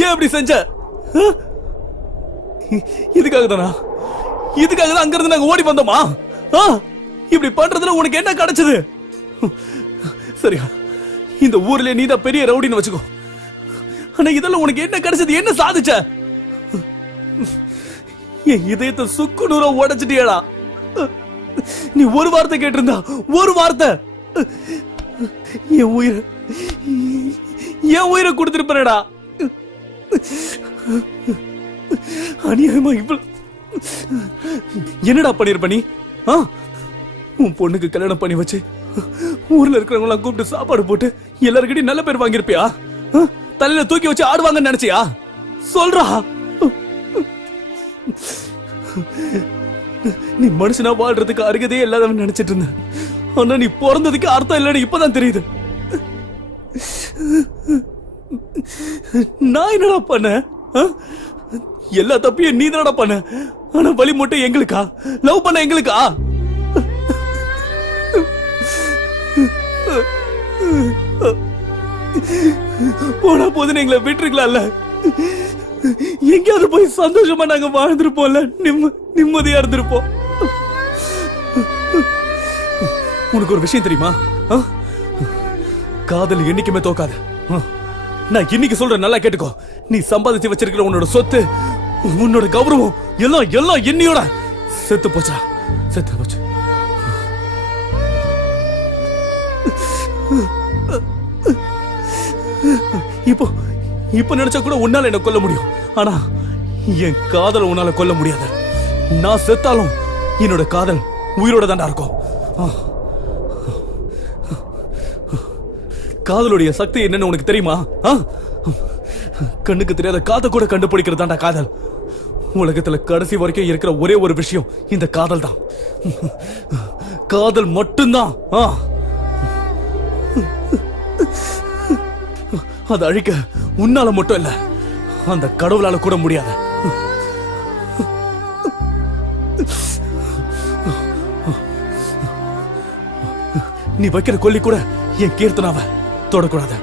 ஏன் அப்படி செஞ்ச? இதுக்காக தானா? இதுக்காக தான் அங்க இருந்து நாங்க ஓடி வந்தோமா? இப்படி பண்றதுல உனக்கு என்ன கிடைச்சது? சரியா, இந்த ஊர்ல நீதான் பெரிய ரவுடின்னு வச்சுக்கோ. ஆனா இதெல்லாம் உனக்கு என்ன கிடைச்சது? என்ன சாதிச்ச? என் இதயத்தை சுக்கு நூறா உடைச்சிட்டியடா. நீ ஒரு வார்த்தை கேட்டிருந்தா, ஒரு வார்த்தை, என் உயிரை கொடுத்திருப்பேடா. அநியாயமா இவ்வளவு என்னடா பண்ணிருப்ப நீ? உன் பொண்ணுக்கு கல்யாணம் பண்ணி வச்சு ஊர்ல இருக்கிறவங்க கூப்பிட்டு சாப்பாடு போட்டு எல்லாருக்கிட்டையும் நல்ல பேர் வாங்கிருப்பியா? தலையில தூக்கி வச்சு ஆடுவாங்கன்னு நினைச்சியா? சொல்றா. நீ மனுஷனா வாழ்றதுக்கு அருகதே இல்லாதவன் நினைச்சிட்டு இருந்த. ஆனா நீ பிறந்ததுக்கு அர்த்தம் இல்லைன்னு இப்பதான் தெரியுது. நான் என்னடா பண்ண? எல்லா தப்பையும் நீ தானடா பண்ண. ஆனா வழி மட்டும் எங்களுக்கா? லவ் பண்ண எங்களுக்கா? போனா போதுன்னு எங்களை விட்டுருக்கலாம்ல. எங்கேயாவது போய் சந்தோஷமா நாங்க வாழ்ந்திருப்போம்ல, நிம்மதியா இருந்திருப்போம். உனக்கு ஒரு விஷயம் தெரியுமா? காதல் என்னைக்குமே தோக்காது. நான் இன்னைக்கு சொல்றேன், நல்லா கேட்டுக்கோ. நீ சம்பாதிச்சு வச்சிருக்கிற உன்னோட சொத்து, உன்னோட கௌரவம் எல்லாம் எல்லாம் என்னையோட செத்து போச்சா? செத்து போச்சு. இப்போ நினைச்சா கூட உன்னால என்ன கொல்ல முடியும். ஆனா என் காதல் உன்னால கொல்ல முடியாது. நான் செத்தாலும் என்னோட காதல் உயிரோட தாண்டா இருக்கும். காதலுடைய சக்தி என்னன்னு உனக்கு தெரியுமா? கண்ணுக்கு தெரியாத காதை கூட கண்டுபிடிக்கிறது தாண்டா காதல். உலகத்துல கடைசி வரைக்கும் இருக்கிற ஒரே ஒரு விஷயம் இந்த காதல் தான். காதல் மட்டும்தான். அதை அழிக்க உன்னால மட்டும் இல்ல, அந்த கடவுளால கூட முடியாது. நீ வைக்கிற கொல்லி கூட என் கீர்த்தனாவை தொடக்கூடாது.